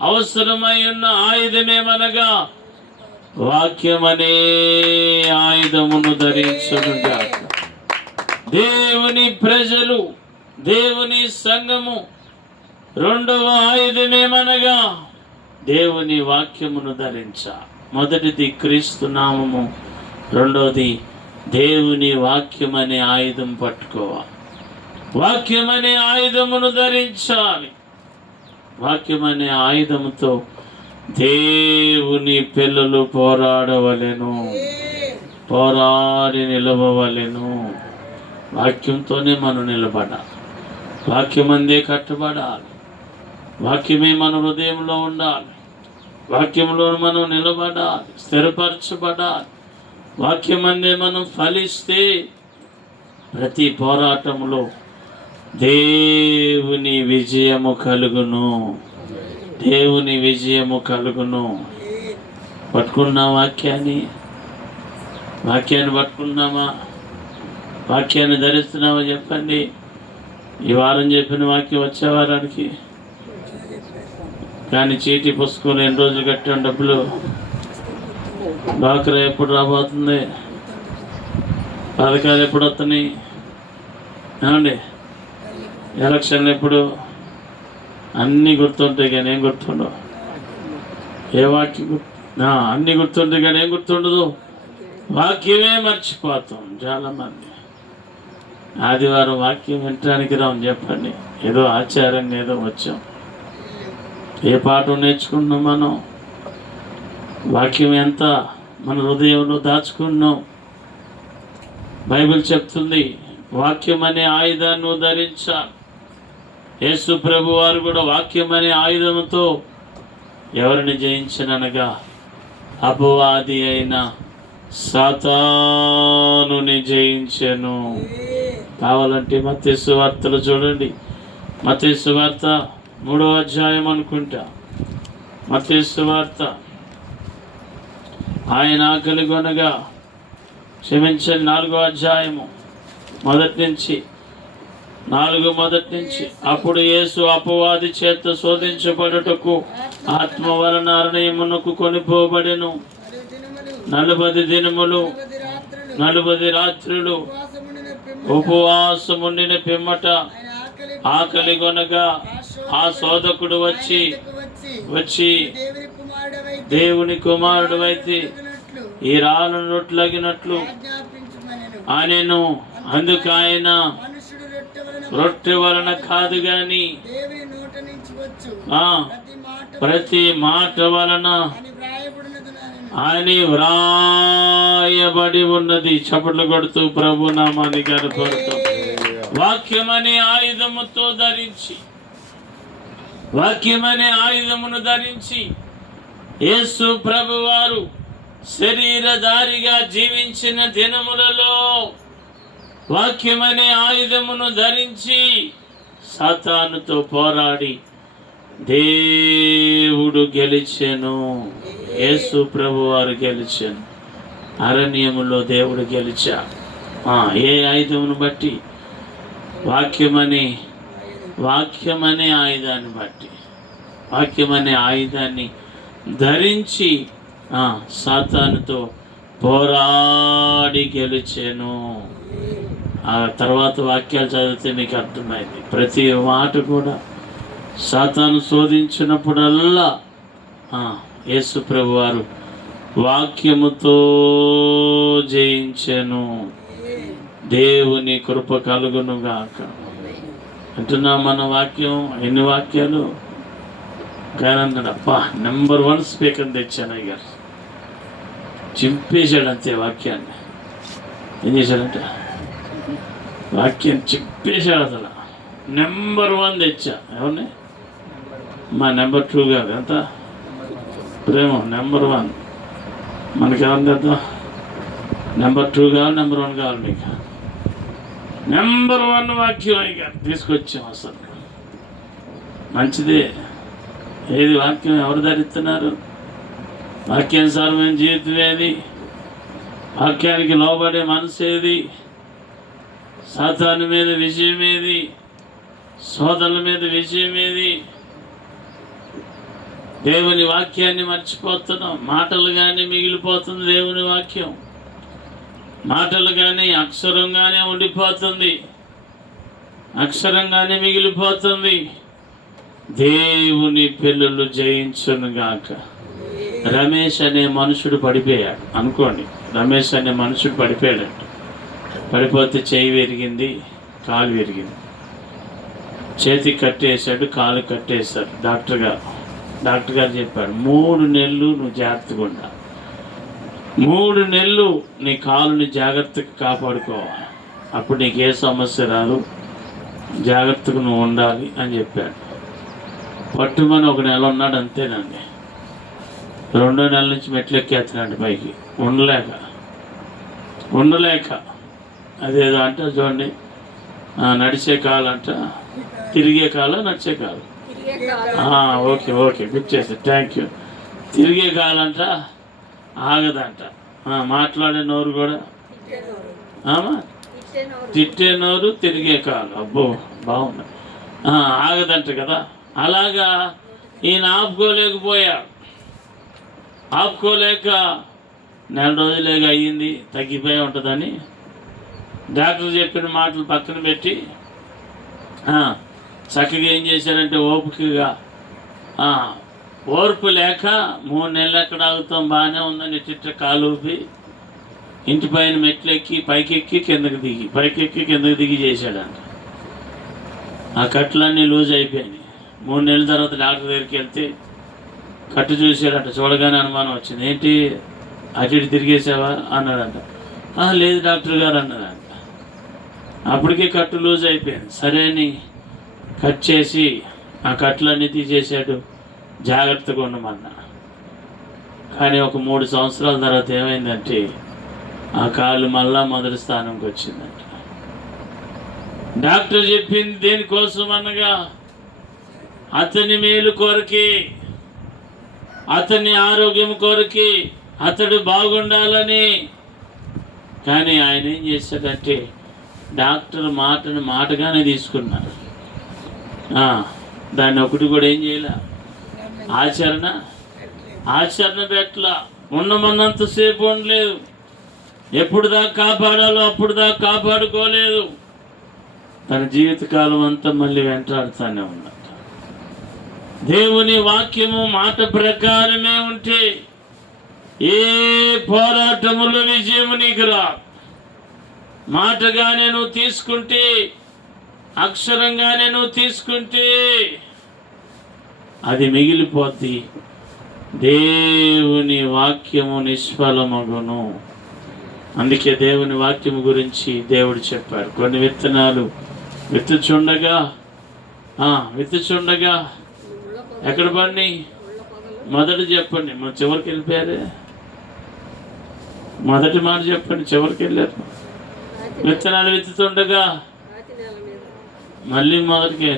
అవసరమై ఉన్న ఆయుధమేమనగా వాక్యమనే ఆయుధమును ధరించునుగాక. దేవుని ప్రజలు, దేవుని సంఘము రెండవ ఆయుధమేమనగా దేవుని వాక్యమును ధరించాలి. మొదటిది క్రీస్తు నామము, రెండవది దేవుని వాక్యం అనే ఆయుధం పట్టుకోవాలి. వాక్యం అనే ఆయుధమును ధరించాలి. వాక్యం అనే ఆయుధముతో దేవుని పిల్లలు పోరాడవలెను, పోరాడి నిలవవలెను. వాక్యంతోనే మనం నిలబడాలి. వాక్యం అందే కట్టబడాలి. వాక్యమే మన హృదయంలో ఉండాలి. వాక్యంలో మనం నిలబడాలి, స్థిరపరచబడాలి. వాక్యం అందే మనం ఫలిస్తే ప్రతి పోరాటంలో దేవుని విజయము కలుగును, దేవుని విజయము కలుగును. పట్టుకున్న వాక్యాన్ని పట్టుకున్నామా? వాక్యాన్ని ధరిస్తున్నామా? చెప్పండి. ఈ వారం చెప్పిన వాక్యం వచ్చే వారానికి కానీ చీటీ పుస్తకం ఎన్ని రోజులు కట్టాం డబ్బులు. డాక్టర్ ఎప్పుడు రాబోతుంది? పథకాలు ఎప్పుడు వస్తున్నాయి? ఏమండి, ఎలక్షన్లు ఎప్పుడు? అన్నీ గుర్తుంటాయి కానీ ఏం గుర్తుండవు. ఏ వాక్యం అన్నీ గుర్తుంటాయి కానీ ఏం గుర్తుండదు. వాక్యమే మర్చిపోతాం చాలామంది. ఆదివారం వాక్యం వినటానికి రాము చెప్పండి. ఏదో ఆచారంగా ఏదో వచ్చాం. ఏ పాఠం నేర్చుకున్నాం మనం? వాక్యం ఎంత మన హృదయంలో దాచుకున్నాం. బైబిల్ చెప్తుంది వాక్యం అనే ఆయుధాన్ని ధరించాలి. యేసు ప్రభు వారు కూడా వాక్యం అనే ఆయుధంతో ఎవరిని జయించననగా అపవాది అయిన సాతానుని జయించెను. కావాలంటే మత్తయి సువార్తలు చూడండి. మత్తయి సువార్త 3వ అధ్యాయం అనుకుంటా. మత్తయి సువార్త ఆయన ఆకలి కొనగా క్షమించండి 4వ అధ్యాయము మొదటి నుంచి అప్పుడు యేసు అపవాది చేత శోధించబడుటకు ఆత్మ వలన అరణ్యమునకు కొనిపోబడెను. 40 దినములు 40 రాత్రులు ఉపవాసముండిన పిమ్మట ఆకలి కొనగా ఆ శోధకుడు వచ్చి దేవుని కుమారుడు అయితే ఈ రాళ్ళను రొట్టెలగినట్లు ఆయనను, అందుకు ఆయన రొట్టె వలన కాదు గాని ప్రతి మాట వలన అని వ్రాయబడి ఉన్నది. చప్పట్లు కొడుతూ ప్రభు నామాన్ని గనపడుతూ వాక్యమనే ఆయుధముతో ధరించి, వాక్యమనే ఆయుధమును ధరించి యేసు ప్రభువారు శరీరధారిగా జీవించిన దినములలో వాక్యమనే ఆయుధమును ధరించి సాతానుతో పోరాడి దేవుడు గెలిచెను. యేసు ప్రభువారు గెలిచెను. అరణ్యములో దేవుడు గెలిచా. ఏ ఆయుధమును బట్టి? వాక్యమనే ఆయుధాన్ని బట్టి. వాక్యమనే ఆయుధాన్ని ధరించి సాతానుతో పోరాడి గెలిచెను. ఆ తర్వాత వాక్యాలు చదివితే మీకు అర్థమైంది. ప్రతి మాట కూడా సాతాను శోధించినప్పుడల్లా యేసు ప్రభువారు వాక్యముతో జయించెను. దేవుని కృప కలుగునుగాక. వింటున్నాం మన వాక్యం, ఎన్ని వాక్యాలు. కానీ అన్నాడు, అబ్బా నెంబర్ 1 స్పీకర్ తెచ్చాను అయ్యారు. చింపేశాడు అంతే వాక్యాన్ని. ఏం చేశాడంటే వాక్యం చింపేశాడు అసలు. నెంబర్ 1 తెచ్చా. ఎవరిని? మా నెంబర్ 2 కాదు, ఎంత ప్రేమ. నెంబర్ 1 మనకి ఎవరిని తెద్దాం? నెంబర్ 2 కావాలి, నెంబర్ 1 కావాలి మీకు? నెంబర్ 1 వాక్యం అయ్యా తీసుకొచ్చాం. అసలు మంచిదే. ఏది వాక్యం? ఎవరు ధరిస్తున్నారు? వాక్యానుసారమైన జీవితం ఏది? వాక్యానికి లోబడే మనసు ఏది? సాతాను మీద విజయం ఏది? సోదరుల మీద విజయం ఏది? దేవుని వాక్యాన్ని మర్చిపోతున్నాం. మాటలుగానే మిగిలిపోతుంది దేవుని వాక్యం. మాటలుగానే అక్షరంగానే ఉండిపోతుంది, అక్షరంగానే మిగిలిపోతుంది. దేవుని పిల్లలు జయించునుగాక. రమేష్ అనే మనుషుడు పడిపోయాడు అనుకోండి. రమేష్ అనే మనుషుడు పడిపోయాడంట. పడిపోతే చేయి విరిగింది, కాలు విరిగింది. చేతికి కట్టేశాడు, కాలు కట్టేశాడు. డాక్టర్ గారు చెప్పాడు, 3 నెలలు నువ్వు జాగ్రత్తగా ఉండాలి. 3 నెలలు నీ కాలుని జాగ్రత్తగా కాపాడుకోవాలి. అప్పుడు నీకు ఏ సమస్య రాదు, జాగ్రత్తగా నువ్వు ఉండాలి అని చెప్పాడు. పట్టుమని 1 నెల ఉన్నాడు అంతేనండి. 2వ నెల నుంచి మెట్లు ఎక్కేస్తున్నాడు పైకి, ఉండలేక. అదేదో అంటే చూడండి, నడిచే కాలు అంట, తిరిగే కాలు, నడిచే కాలు. ఓకే గుర్తు చేశారు, థ్యాంక్ యూ. తిరిగే కాలంట ఆగదంట. మాట్లాడే నోరు కూడా, తిట్టే నోరు, తిరిగే కాలు. అబ్బో బాగుంది. ఆగదంట కదా. అలాగా ఈయన ఆపుకోలేక 4 రోజులేక అయ్యింది, తగ్గిపోయి ఉంటుందని డాక్టర్ చెప్పిన మాటలు పక్కన పెట్టి చక్కగా ఏం చేశారంటే ఓపికగా, ఓర్పు లేక 3 నెలలు ఎక్కడ ఆగుతాం, బాగానే ఉందని ఇట్ట కాలు ఊపి ఇంటి పైన మెట్లెక్కి పైకెక్కి కిందకి దిగి చేశాడంట. ఆ కట్లన్నీ లూజ్ అయిపోయినాయి. 3 నెలల తర్వాత డాక్టర్ దగ్గరికి వెళ్తే కట్టు చూసాడంట. చూడగానే అనుమానం వచ్చింది. ఏంటి అటు ఇటు తిరిగేసావా అన్నాడంట. లేదు డాక్టర్ గారు అన్నాడంట. అప్పటికే కట్టు లూజ్ అయిపోయింది. సరే అని కట్ చేసి ఆ కట్లన్నీ తీసేసాడు, జాగ్రత్తగా ఉండమన్నా. కానీ ఒక 3 సంవత్సరాల తర్వాత ఏమైందంటే ఆ కాలు మళ్ళా మొదటి స్థానంకి వచ్చిందంట. డాక్టర్ చెప్పింది దేనికోసం అనగా అతని మేలు కొరకే, అతని ఆరోగ్యం కొరకే, అతడు బాగుండాలని. కానీ ఆయన ఏం చేశాడంటే డాక్టర్ మాటగానే తీసుకున్నారు. దాన్ని ఒకటి కూడా ఏం చేయాల, ఆచరణ పెట్టలా. ఉండమన్నంతసేపు ఉండలేదు. ఎప్పుడు దాకా కాపాడాలో అప్పుడు దాకా కాపాడుకోలేదు. తన జీవితకాలం అంతా మళ్ళీ వెంటాడుతూనే ఉన్నట్టు. దేవుని వాక్యము మాట ప్రకారమే ఉంటే ఏ పోరాటములో విజయము నీకు రా. మాటగానే నువ్వు తీసుకుంటే, అక్షరంగానే నువ్వు తీసుకుంటే అది మిగిలిపోద్ది. దేవుని వాక్యము నిష్ఫలమగును. అందుకే దేవుని వాక్యము గురించి దేవుడు చెప్పాడు. కొన్ని విత్తనాలు విత్తుచుండగా ఎక్కడ పడి మొదట చెప్పండి, చివరికి వెళ్ళిపోయారే. మొదటి మాట చెప్పండి, చివరికి వెళ్ళారు. విత్తనాలు విత్తుతుండగా మళ్ళీ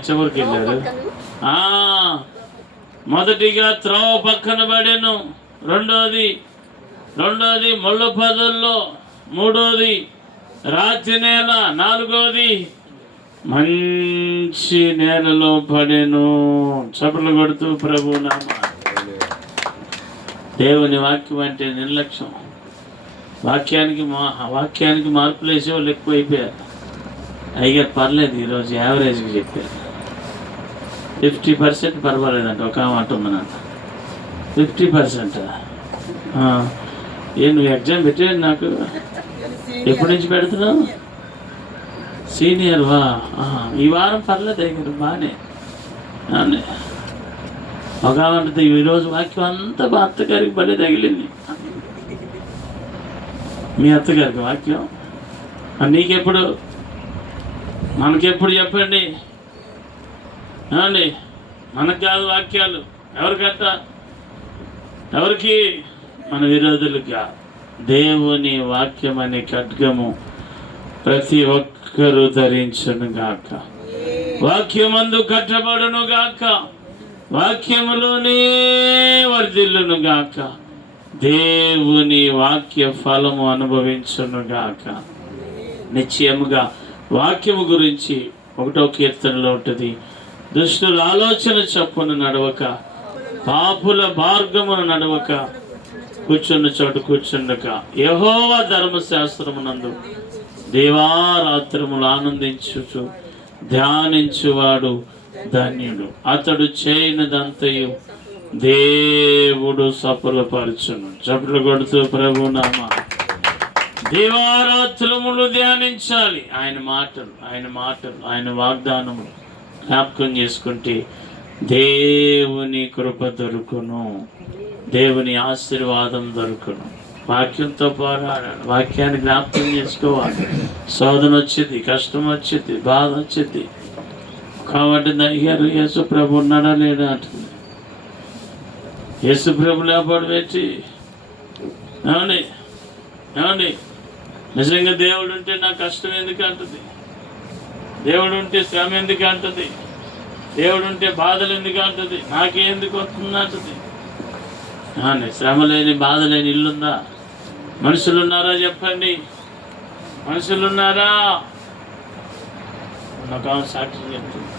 చివరికి వెళ్ళారు. మొదటిగా త్రోవ పక్కన పడాను, రెండోది ముళ్ళ పొదల్లో, 3వది రాతి నేల, 4వది మంచి నేలలో పడెను. చప్పట్లు కొడుతూ ప్రభు నామ. దేవుని వాక్యం అంటే నిర్లక్ష్యం. వాక్యానికి మార్పులు వేసే వాళ్ళు ఎక్కువైపోయారు. అయ్యారు పర్లేదు, ఈరోజు యావరేజ్కి చెప్పారు. 50% పర్వాలేదంట. ఒక మాట ఉందనంట, 50%. నువ్వు ఎగ్జామ్ పెట్టేది నాకు ఎప్పటి నుంచి పెడుతున్నావు? సీనియర్ వా ఈ వారం పర్లేదు దగ్గర బాగానే అవునే ఒక ఉంటుంది ఈరోజు వాక్యం అంతా మా అత్తగారికి భలే తగిలింది. మీ అత్తగారికి వాక్యం నీకెప్పుడు మనకెప్పుడు చెప్పండి అండి. మనకు కాదు వాక్యాలు ఎవరికట్ట ఎవరికి మన విరోధులుగా. దేవుని వాక్యం అనే ఖడ్గము ప్రతి ఒక్కరూ ధరించును గాక. వాక్యమందు కట్టబడును గాక. వాక్యములోనే వర్ధిల్లును గాక. దేవుని వాక్య ఫలము అనుభవించును గాక. నిశ్చయముగా వాక్యము గురించి 1వ కీర్తనలో ఉంటుంది, దుష్టుల ఆలోచన చొప్పున నడవక, పాపుల మార్గమును నడవక, కూర్చున్న చోటు కూర్చుండక, యెహోవా ధర్మశాస్త్రమునందు దేవారాత్రములు ఆనందించుచు ధ్యానించువాడు ధన్యుడు. అతడు చేయనిదంతయు దేవుడు సఫలపరచును. చప్పట్లు కొడుతూ ప్రభు నామ దేవారాత్రములు ధ్యానించాలి. ఆయన మాటలు ఆయన వాగ్దానములు జ్ఞాపకం చేసుకుంటే దేవుని కృప దొరుకును, దేవుని ఆశీర్వాదం దొరుకును. వాక్యంతో పోరాడాలి, వాక్యాన్ని జ్ఞాపకం చేసుకోవాలి. శోధన వచ్చింది, కష్టం వచ్చింది, బాధ వచ్చింది. కాబట్టి అయ్యారు యేసు ప్రభు ఉన్నాడా లేడా అంటుంది. యేసు ప్రభు లేపాడు పెట్టి ఏమండి నిజంగా దేవుడు ఉంటే నా కష్టం ఎందుకు అంటుంది, దేవుడు ఉంటే శ్రమ ఎందుకు అంటుంది, దేవుడు ఉంటే బాధలు ఎందుకు అంటుంది, నాకేందుకు వస్తుంది అంటుంది. శ్రమ లేని బాధ లేని ఇల్లుందా? మనుషులు ఉన్నారా చెప్పండి? మనుషులు ఉన్నారా? నాకు సాక్షి చెప్తుంది.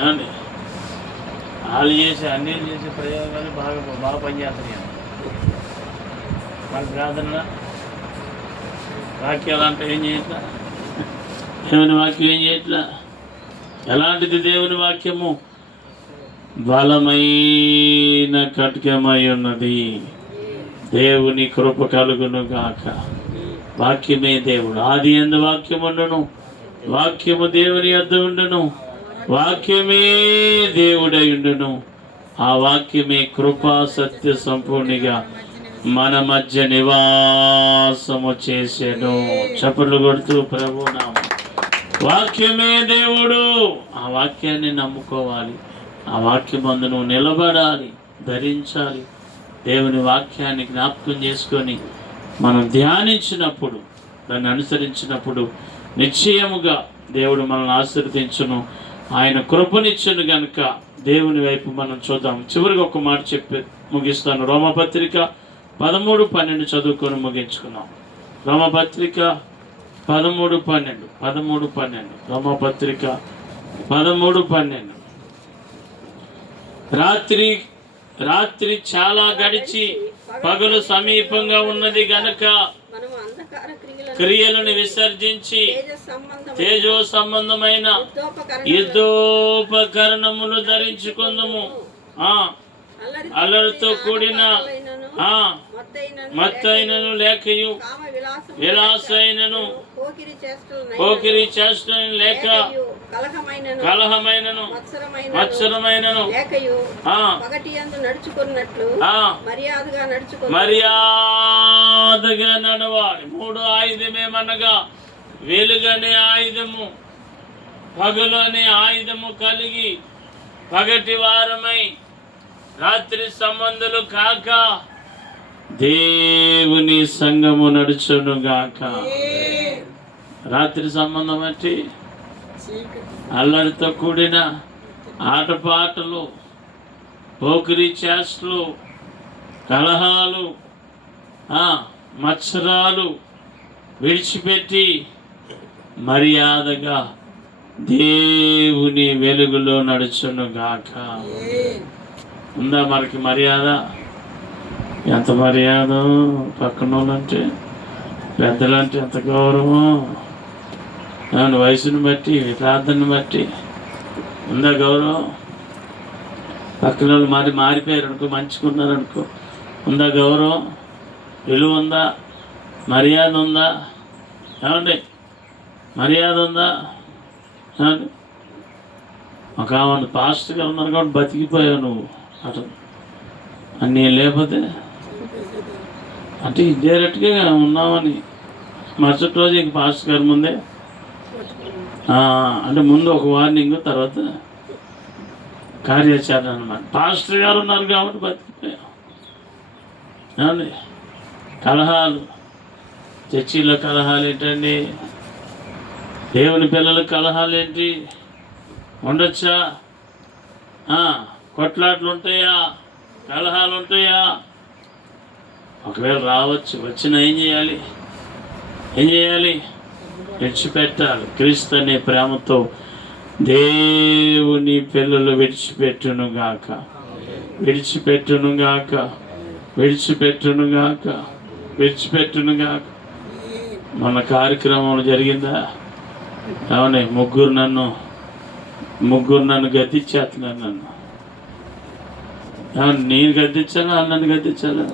ఏమండి వాళ్ళు చేసే అన్నీ చేసే ప్రయోగాలు బాగా పనిచేస్తున్నాయి. వాళ్ళ ప్రార్థన వాక్యాలు అంటే ఏం చేయట్లా, దేవుని వాక్యం ఏం చేయట్లా. ఎలాంటిది దేవుని వాక్యము? బలమైన ఖడ్గమై ఉన్నది. దేవుని కృప కలుగును గాక. వాక్యమే దేవుడు. ఆది యందు వాక్యం ఉండును, వాక్యము దేవుని యొద్ద ఉండును, వాక్యమే దేవుడై ఉండును. ఆ వాక్యమే కృపా సత్య సంపూర్ణిగా మన మధ్య నివాసము చేసెను. చప్పట్లు కొడుతూ ప్రభు నామ వాక్యమే దేవుడు. ఆ వాక్యాన్ని నమ్ముకోవాలి, ఆ వాక్యమందు నువ్వు నిలబడాలి, ధరించాలి. దేవుని వాక్యాన్ని జ్ఞాపకం చేసుకొని మనం ధ్యానించినప్పుడు, దాన్ని అనుసరించినప్పుడు నిశ్చయముగా దేవుడు మనల్ని ఆశీర్వదించును, ఆయన కృపనిచ్చును. గనుక దేవుని వైపు మనం చూద్దాం. చివరికి ఒక మాట చెప్పి ముగిస్తాను. రోమపత్రిక 13:12 చదువుకొని ముగించుకున్నాం. రోమపత్రిక 13:12 రోమపత్రిక 13:12 రాత్రి చాలా గడిచి పగలు సమీపంగా ఉన్నది గనక క్రియలను విసర్జించి తేజో సంబంధమైన యుద్ధోపకరణములు ధరించుకుందుము. అల్లరితో కూడిన మత్తైనను లేకయు విలాసైనను పోకిరి చేష్టను లేక కలహమైనను మత్సరమైనను మర్యాదగా నడవాలి. 3 ఆయుధమేమనగా వెలుగనే ఆయుధము, పగలు అనే ఆయుధము కలిగి పగటి వారమై రాత్రి సంబంధులు కాక దేవుని సంఘము నడుచును గాక. రాత్రి సంబంధం అంటే అల్లరితో కూడిన ఆటపాటలు, పోకిరి చేష్టలు, కలహాలు, మత్సరాలు విడిచిపెట్టి మర్యాదగా దేవుని వెలుగులో నడుచును గాక. ఉందా మనకి మర్యాద? ఎంత మర్యాద! పక్కన వాళ్ళంటే, పెద్దలంటే ఎంత గౌరవం! వయసుని బట్టి, ప్రార్థనని బట్టి ఉందా గౌరవం? పక్కన వాళ్ళు మారిపోయారు అనుకో, మంచుకున్నారు అనుకో, ఉందా గౌరవం? విలువ ఉందా? మర్యాద ఉందా? ఏమండి మర్యాద ఉందా? ఏమండి ఒక ఆమె పాస్టర్ గారు ఉన్నారు కాబట్టి బతికిపోయావు నువ్వు అటు అన్నీ లేకపోతే అంటే ఇండైరెక్ట్గా ఉన్నామని మరుసటి రోజు ఇంక పాస్టర్ గారి ముందే అంటే ముందు ఒక వార్నింగ్, తర్వాత కార్యాచరణ అనమాట. పాస్టర్ గారు ఉన్నారు కాబట్టి బతికిపోయాం. ఏమండి కలహాలు, చర్చిలో కలహాలు ఏంటండి? దేవుని పిల్లల కలహాలు ఏంటి? ఉండొచ్చా? కొట్లాట్లు ఉంటాయా? కలహాలు ఉంటాయా? ఒకవేళ రావచ్చు, వచ్చినా ఏం చేయాలి? విడిచిపెట్టాలి. క్రీస్తు అనే ప్రేమతో దేవుని పిల్లలు విడిచిపెట్టునుగాక. మన కార్యక్రమం జరిగిందా? అవునే ముగ్గురు నన్ను గద్దించేస్తున్నారు. నేను గద్దించాలా? నన్ను గద్దించాలా?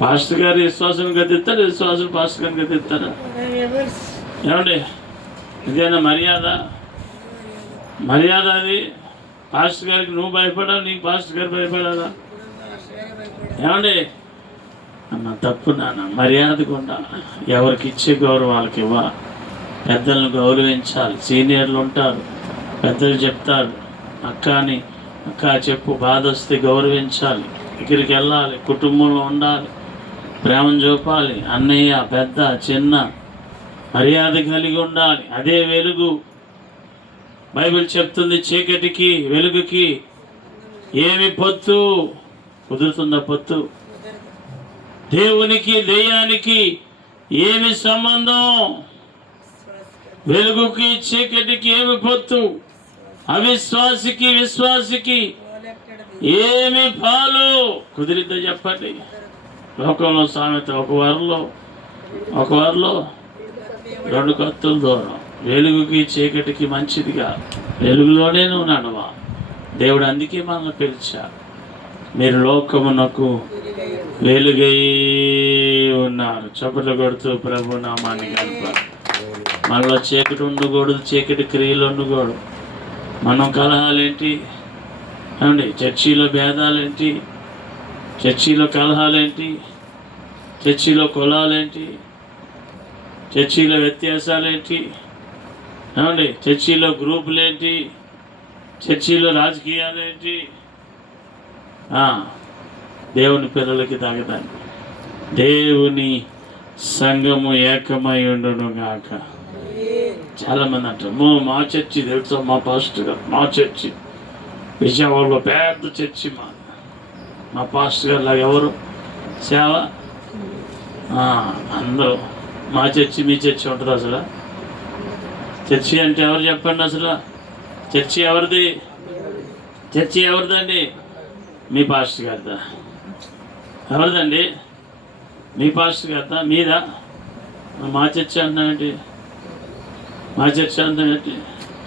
పాస్టర్ గారు విశ్వాసం గద్దిస్తాడు, విశ్వాసం పాస్టర్ గారిని గద్దిస్తారా? ఏమండి ఇదేనా మర్యాద? అది పాస్టర్ గారికి నువ్వు భయపడాలి, నీకు పాస్టర్ గారు భయపడాలా? ఏమండి తప్పు నాన్న, మర్యాదగా ఉండాలి. ఎవరికి ఇచ్చే గౌరవం వాళ్ళకి ఇవ్వాలి. పెద్దలను గౌరవించాలి. సీనియర్లు ఉంటారు, పెద్దలు చెప్తారు, అక్క చెప్పు, బాధ వస్తే గౌరవించాలి, దగ్గరికి వెళ్ళాలి, కుటుంబంలో ఉండాలి, ప్రేమను చూపాలి. అన్నయ్య పెద్ద చిన్న మర్యాద కలిగి ఉండాలి. అదే వెలుగు. బైబిల్ చెప్తుంది చీకటికి వెలుగుకి ఏమి పొత్తు? కుదురుతుందా పొత్తు? దేవునికి దెయ్యానికి ఏమి సంబంధం? వెలుగుకి చీకటికి ఏమి పొత్తు? అవిశ్వాసికి విశ్వాసికి ఏమి పాలు? కుదిరిద్దో చెప్పండి. లోకంలో సామెత, ఒక వారిలో 2 కత్తుల దూరం. వెలుగుకి చీకటికి మంచిదిగా వెలుగులోనే నువ్వు నడవా. దేవుడు అందుకే మనల్ని పిలిచారు. మీరు లోకమునకు వెలుగై ఉన్నారు. చప్పట్లు కొడుతూ ప్రభు నామాన్ని కలపాలి. మనలో చీకటి ఉండకూడదు, చీకటి క్రియలు ఉండకూడదు. మనం కలహాలేంటి? ఏమండి చర్చిలో భేదాలేంటి? చర్చిలో కలహాలేంటి? చర్చిలో కులాలేంటి? చర్చిలో వ్యత్యాసాలేంటి? ఏమండి చర్చిలో గ్రూపులేంటి? చర్చిలో రాజకీయాలేంటి? దేవుని పిల్లలకి తాగదాన్ని. దేవుని సంఘము ఏకమై ఉండును గాక. చాలామంది అంటారు మా చర్చి తెలుసా, మా పాస్టర్ గారు, మా చర్చి విజయవాడలో పెద్ద చర్చి మా పాస్టర్ గారు లాగా ఎవరు సేవ? అందరూ మా చర్చి మీ చర్చి ఉంటుంది. అసలు చర్చి అంటే ఎవరు చెప్పండి? అసలు చర్చి ఎవరిది? చర్చి ఎవరిదండి? మీ పాస్టర్ గారిదా? ఎవరిదండి? మీ పాస్టర్ గారిదా? మీదా? మా చర్చి అంటున్నానండి. మా చర్చి అంటున్నానండి.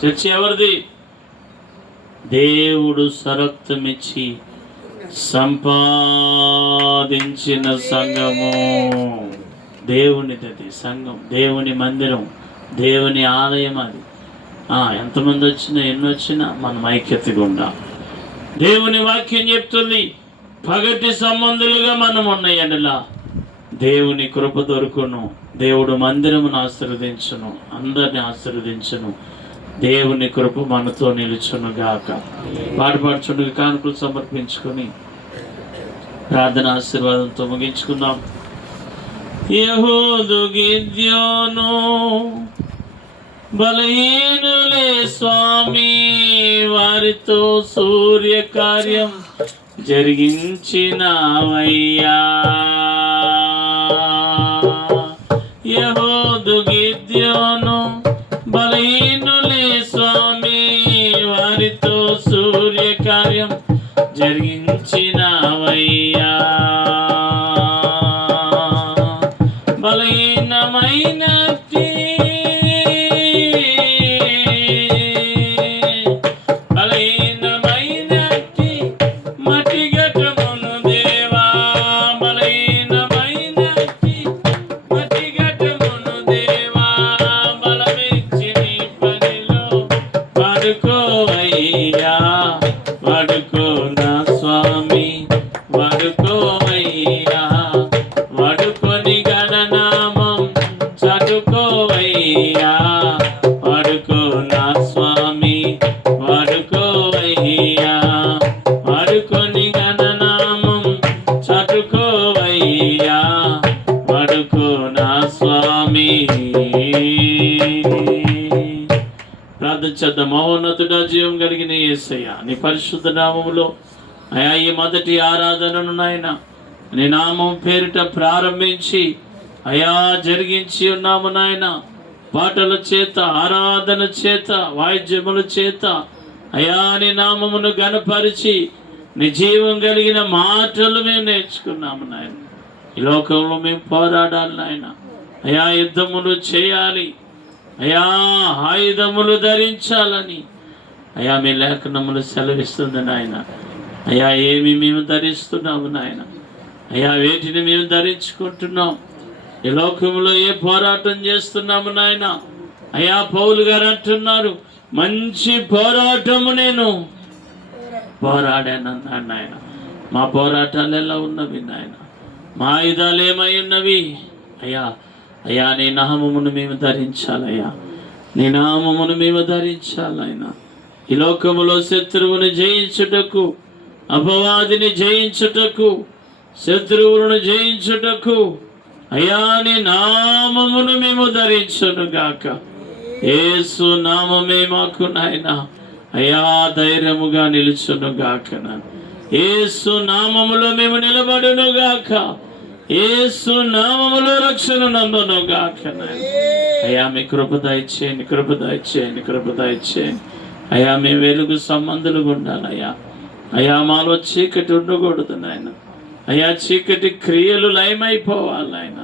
చర్చి ఎవరిది? దేవుడు సరక్తమిచ్చి సంపాదించిన సంఘము దేవునిది. అది సంఘం, దేవుని మందిరం, దేవుని ఆలయం. అది ఎంతమంది వచ్చినా ఎన్ని వచ్చినా మనం ఐక్యతగా ఉండాలి. దేవుని వాక్యం చెప్తుంది పగటి సంబంధులుగా మనం ఉన్నాయనిలా దేవుని కృప దొరుకును. దేవుడు మందిరమును ఆశీర్వదించును, అందరిని ఆశీర్వదించును. దేవుని కృప మనతో నిలుచును గాక. పాడుచుండగా కానుకలు సమర్పించుకొని ప్రార్థన ఆశీర్వాదంతో ముగించుకుందాం. యెహూదు గిద్యోను బలహీనులే స్వామి, వారితో సూర్యకార్యం జరిగించినవయ్యా. యెహూదు గిద్యోను బలహీనులే స్వామి, వారితో సూర్యకార్యం జరిగించినవయ్యా. బలహీనమైనట్టి మట్టిగటమును దేవా, బలహీనమైనట్టి మట్టిగటమును నా స్వామి వాడుకోవయ్యా, వాడుకొని గణనామం చాటుకోవయ్యా, వాడుకో నా స్వామి వాడుకోవయ్యా, వాడుకొని గణనామం చాటుకోవయ్యా, వాడుకో నా స్వామి. ప్రార్థించేద్దాం. మహోన్నతుడా, జీవం కలిగిన యేసయ్యా, నీ పరిశుద్ధ నామములో అయా ఈ మొదటి ఆరాధనను నాయన నీ నామం పేరిట ప్రారంభించి అయా జరిగించి ఉన్నాము నాయన. పాటల చేత, ఆరాధన చేత, వాయిద్యముల చేత అయా నీ నామమును గణపరిచి నీ జీవం కలిగిన మాటలు మేము నేర్చుకున్నాము నాయన. ఈ లోకంలో మేము పోరాడాలి నాయన. అయా యుద్ధములు చేయాలి, అయా ఆయుధములు ధరించాలని అయా మీ లేఖనములు సెలవిస్తుంది నాయన. అయా ఏమి మేము ధరిస్తున్నాము నాయన, అయా వేటిని మేము ధరించుకుంటున్నాం, ఈ లోకంలో ఏ పోరాటం చేస్తున్నాము నాయన. అయా పౌలు గారు అంటున్నారు, మంచి పోరాటము నేను పోరాడానన్నాడు నాయన. మా పోరాటాలు ఎలా ఉన్నవి నాయన, మా ఆయుధాలు ఏమై ఉన్నవి అయ్యా. అయ్యా నీ నామమును మేము ధరించాలయ్యా, నీ నామమును మేము ధరించాలైనా. ఈ లోకములో శత్రువును జయించుటకు, అపవాదిని జయించుటకు, శత్రువులను జయించుటకు అయ్యా నీ నామమును మేము ధరించును గాక. యేసు నామమే మాకు నాయన అయ్యా ధైర్యముగా నిలుచును గాక. యేసు నామములో మేము నిలబడును గాక. యేసు నామములో రక్షణ నందును గాక. అయ్యా మీ కృప దయచేయండి, కృప దయచేయండి, కృప దయచేయండి. అయ్యా మేము వెలుగు సంబంధులుగా ఉండాలయ్యా. అయ్యా మాలో చీకటి ఉండకూడదు నాయన. అయ్యా చీకటి క్రియలు లయమైపోవాలి నాయన.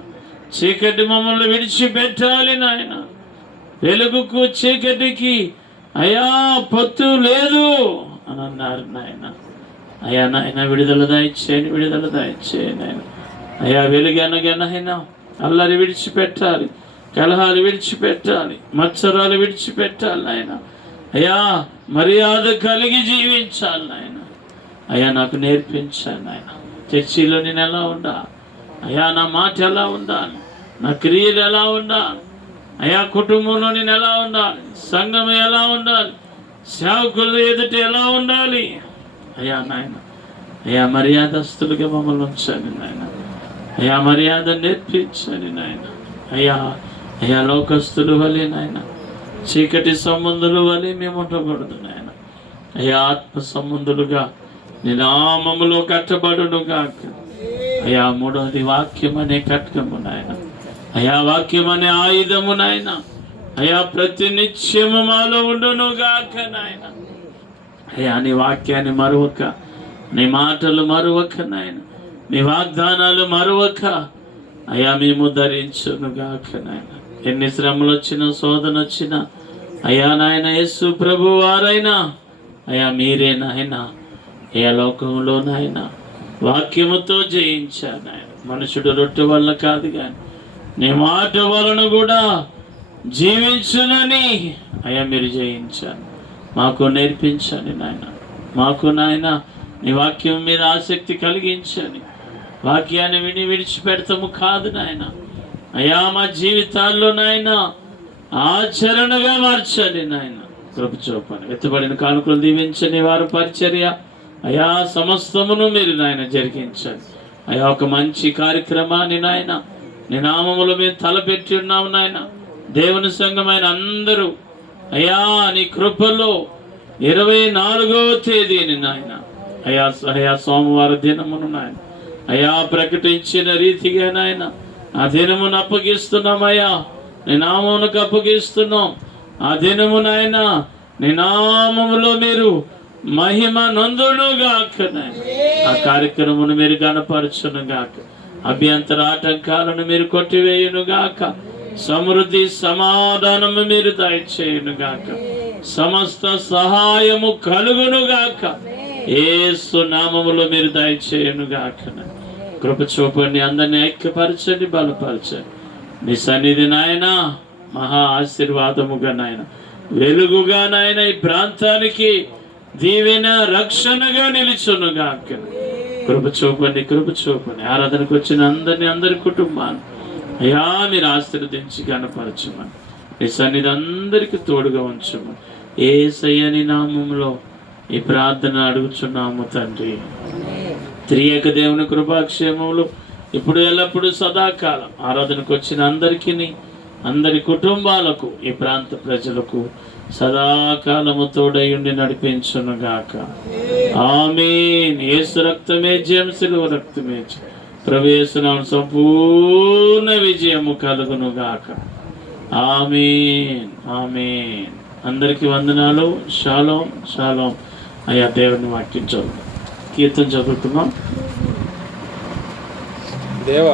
చీకటి మమ్మల్ని విడిచిపెట్టాలి నాయన. వెలుగుకు చీకటికి అయ్యా పొత్తు లేదు అని అన్నారు నాయన. అయ్యా నాయన విడుదల దయచేయండి, విడుదల దయచేయండి నాయన. అయ్యా వెలుగనగనైనా అల్లరి విడిచిపెట్టాలి, కలహాలు విడిచిపెట్టాలి, మత్సరాలు విడిచిపెట్టాలి నాయన. అయ్యా మర్యాద కలిగి జీవించాలి నాయన. అయ్యా నాకు నేర్పించాను నాయన. చర్చిలో నేను ఎలా ఉండాలి అయ్యా, నా మాట ఎలా ఉండాలి, నా క్రియలు ఎలా ఉండాలి అయ్యా, కుటుంబంలో నేను ఎలా ఉండాలి, సంఘం ఎలా ఉండాలి, సేవకులు ఎదుట ఎలా ఉండాలి అయ్యా నాయన. అయ్యా మర్యాదస్తులుగా మమ్మల్ని ఉంచండి నాయన. అయ్యా మర్యాద నేర్పించండి నాయన. అయ్యా అయ్యా లోకస్తులు వలె నాయన, చీకటి సంబంధులు వలె మేము ఉండకూడదు నాయన. అయ్యా ఆత్మ సంబంధులుగా నీ నామములో కట్టబడును గాక. అయ్యా మూడవది వాక్యం అనే కట్కము నాయన. అయ్యా వాక్యం అనే ఆయుధము నాయన. అయ్యా ప్రతి నిత్యము మాలో ఉండును గాక నాయన. అయ్యా నీ వాక్యాన్ని మరువక, నీ మాటలు మరువక నాయన, నీ వాగ్దానాలు మరువక అయ్యా మేము ధరించును గాక నాయన. ఎన్ని శ్రమలు వచ్చినా, శోధన వచ్చినా అయ్యా నాయన యేసు ప్రభు వారైనా అయ్యా మీరే నాయన. అయ్యా లోకంలో నాయన వాక్యముతో జయించాను నాయన. మనుషుడు రొట్టె వల్ల కాదు కానీ నీ మాట వలన కూడా జీవించునని అయ్యా మీరు జయించాను. మాకు నేర్పించండి నాయన. మాకు నాయన నీ వాక్యం మీద ఆసక్తి కలిగించండి. వాక్యాన్ని విని విడిచిపెడతాము కాదు నాయన. అయ్యా మా జీవితాల్లో నాయన ఆచరణగా మార్చండి నాయన. కృప చూపండి. ఎత్తబడిన కానుకలు దీవించండి. వారు పరిచర్య అయా సమస్తమును మీరు నాయన జరిగించండి. అయా ఒక మంచి కార్యక్రమాన్ని నాయన నీ నామములో మేము తలపెట్టి ఉన్నాము నాయన. దేవుని సంఘమైన అందరూ అయా నీ కృపలో 24వ తేదీని నాయన అయా సోమవార దినమును నాయన అయా ప్రకటించిన రీతిగా నాయన ఆ దినమును అప్పగిస్తున్నామయ్యా. నీ నామమునకు అప్పగిస్తున్నాం. ఆ దినము నాయన నీ నామములో మీరు మహిమ నొందునుగాక నాయన. ఆ కార్యక్రమమును మీరు గణపరచునుగాక. అభ్యంతర ఆటంకాలను మీరు కొట్టివేయునుగాక. సమృద్ధి సమాధానము మీరు దయచేయునుగాక. సమస్త సహాయము కలుగునుగాక. యేసు నామములో మీరు దయచేయునుగాక. కృప చూపండి. అందరినీ ఐక్యపరచండి, బలపరచండి. నీ సన్నిధి నాయన మహా ఆశీర్వాదముగా నాయన, వెలుగుగా నాయన ఈ ప్రాంతానికి దీవెన రక్షణగా నిలిచునుగాక. కృప చూపండి, కృప చూపండి. ఆరాధనకు వచ్చిన అందరి కుటుంబాన్ని అయ్యా మీరు ఆశీర్వదించి కనపరచమని, నీ సన్నిధి అందరికీ తోడుగా ఉంచమని యేసయ్య నామములో ఈ ప్రార్థన అడుగుచున్నాము తండ్రి. త్రియేక దేవుని కృపాక్షేమములు ఇప్పుడు ఎల్లప్పుడూ సదాకాలం ఆరాధనకు వచ్చిన అందరి కుటుంబాలకు ఈ ప్రాంత ప్రజలకు సదాకాలము తోడయుండి నడిపించునుగాక. ఆమేన్. యేసు రక్తమే జయం, సిలువ రక్తమే జయం. ప్రవేశనం సంపూర్ణ విజయము కలుగునుగాక. ఆమేన్, ఆమేన్. అందరికీ వందనాలు. Shalom, shalom. అయ్యా దేవుని వాక్యం చదువు, కీర్తన చదువుతున్నాం. దేవ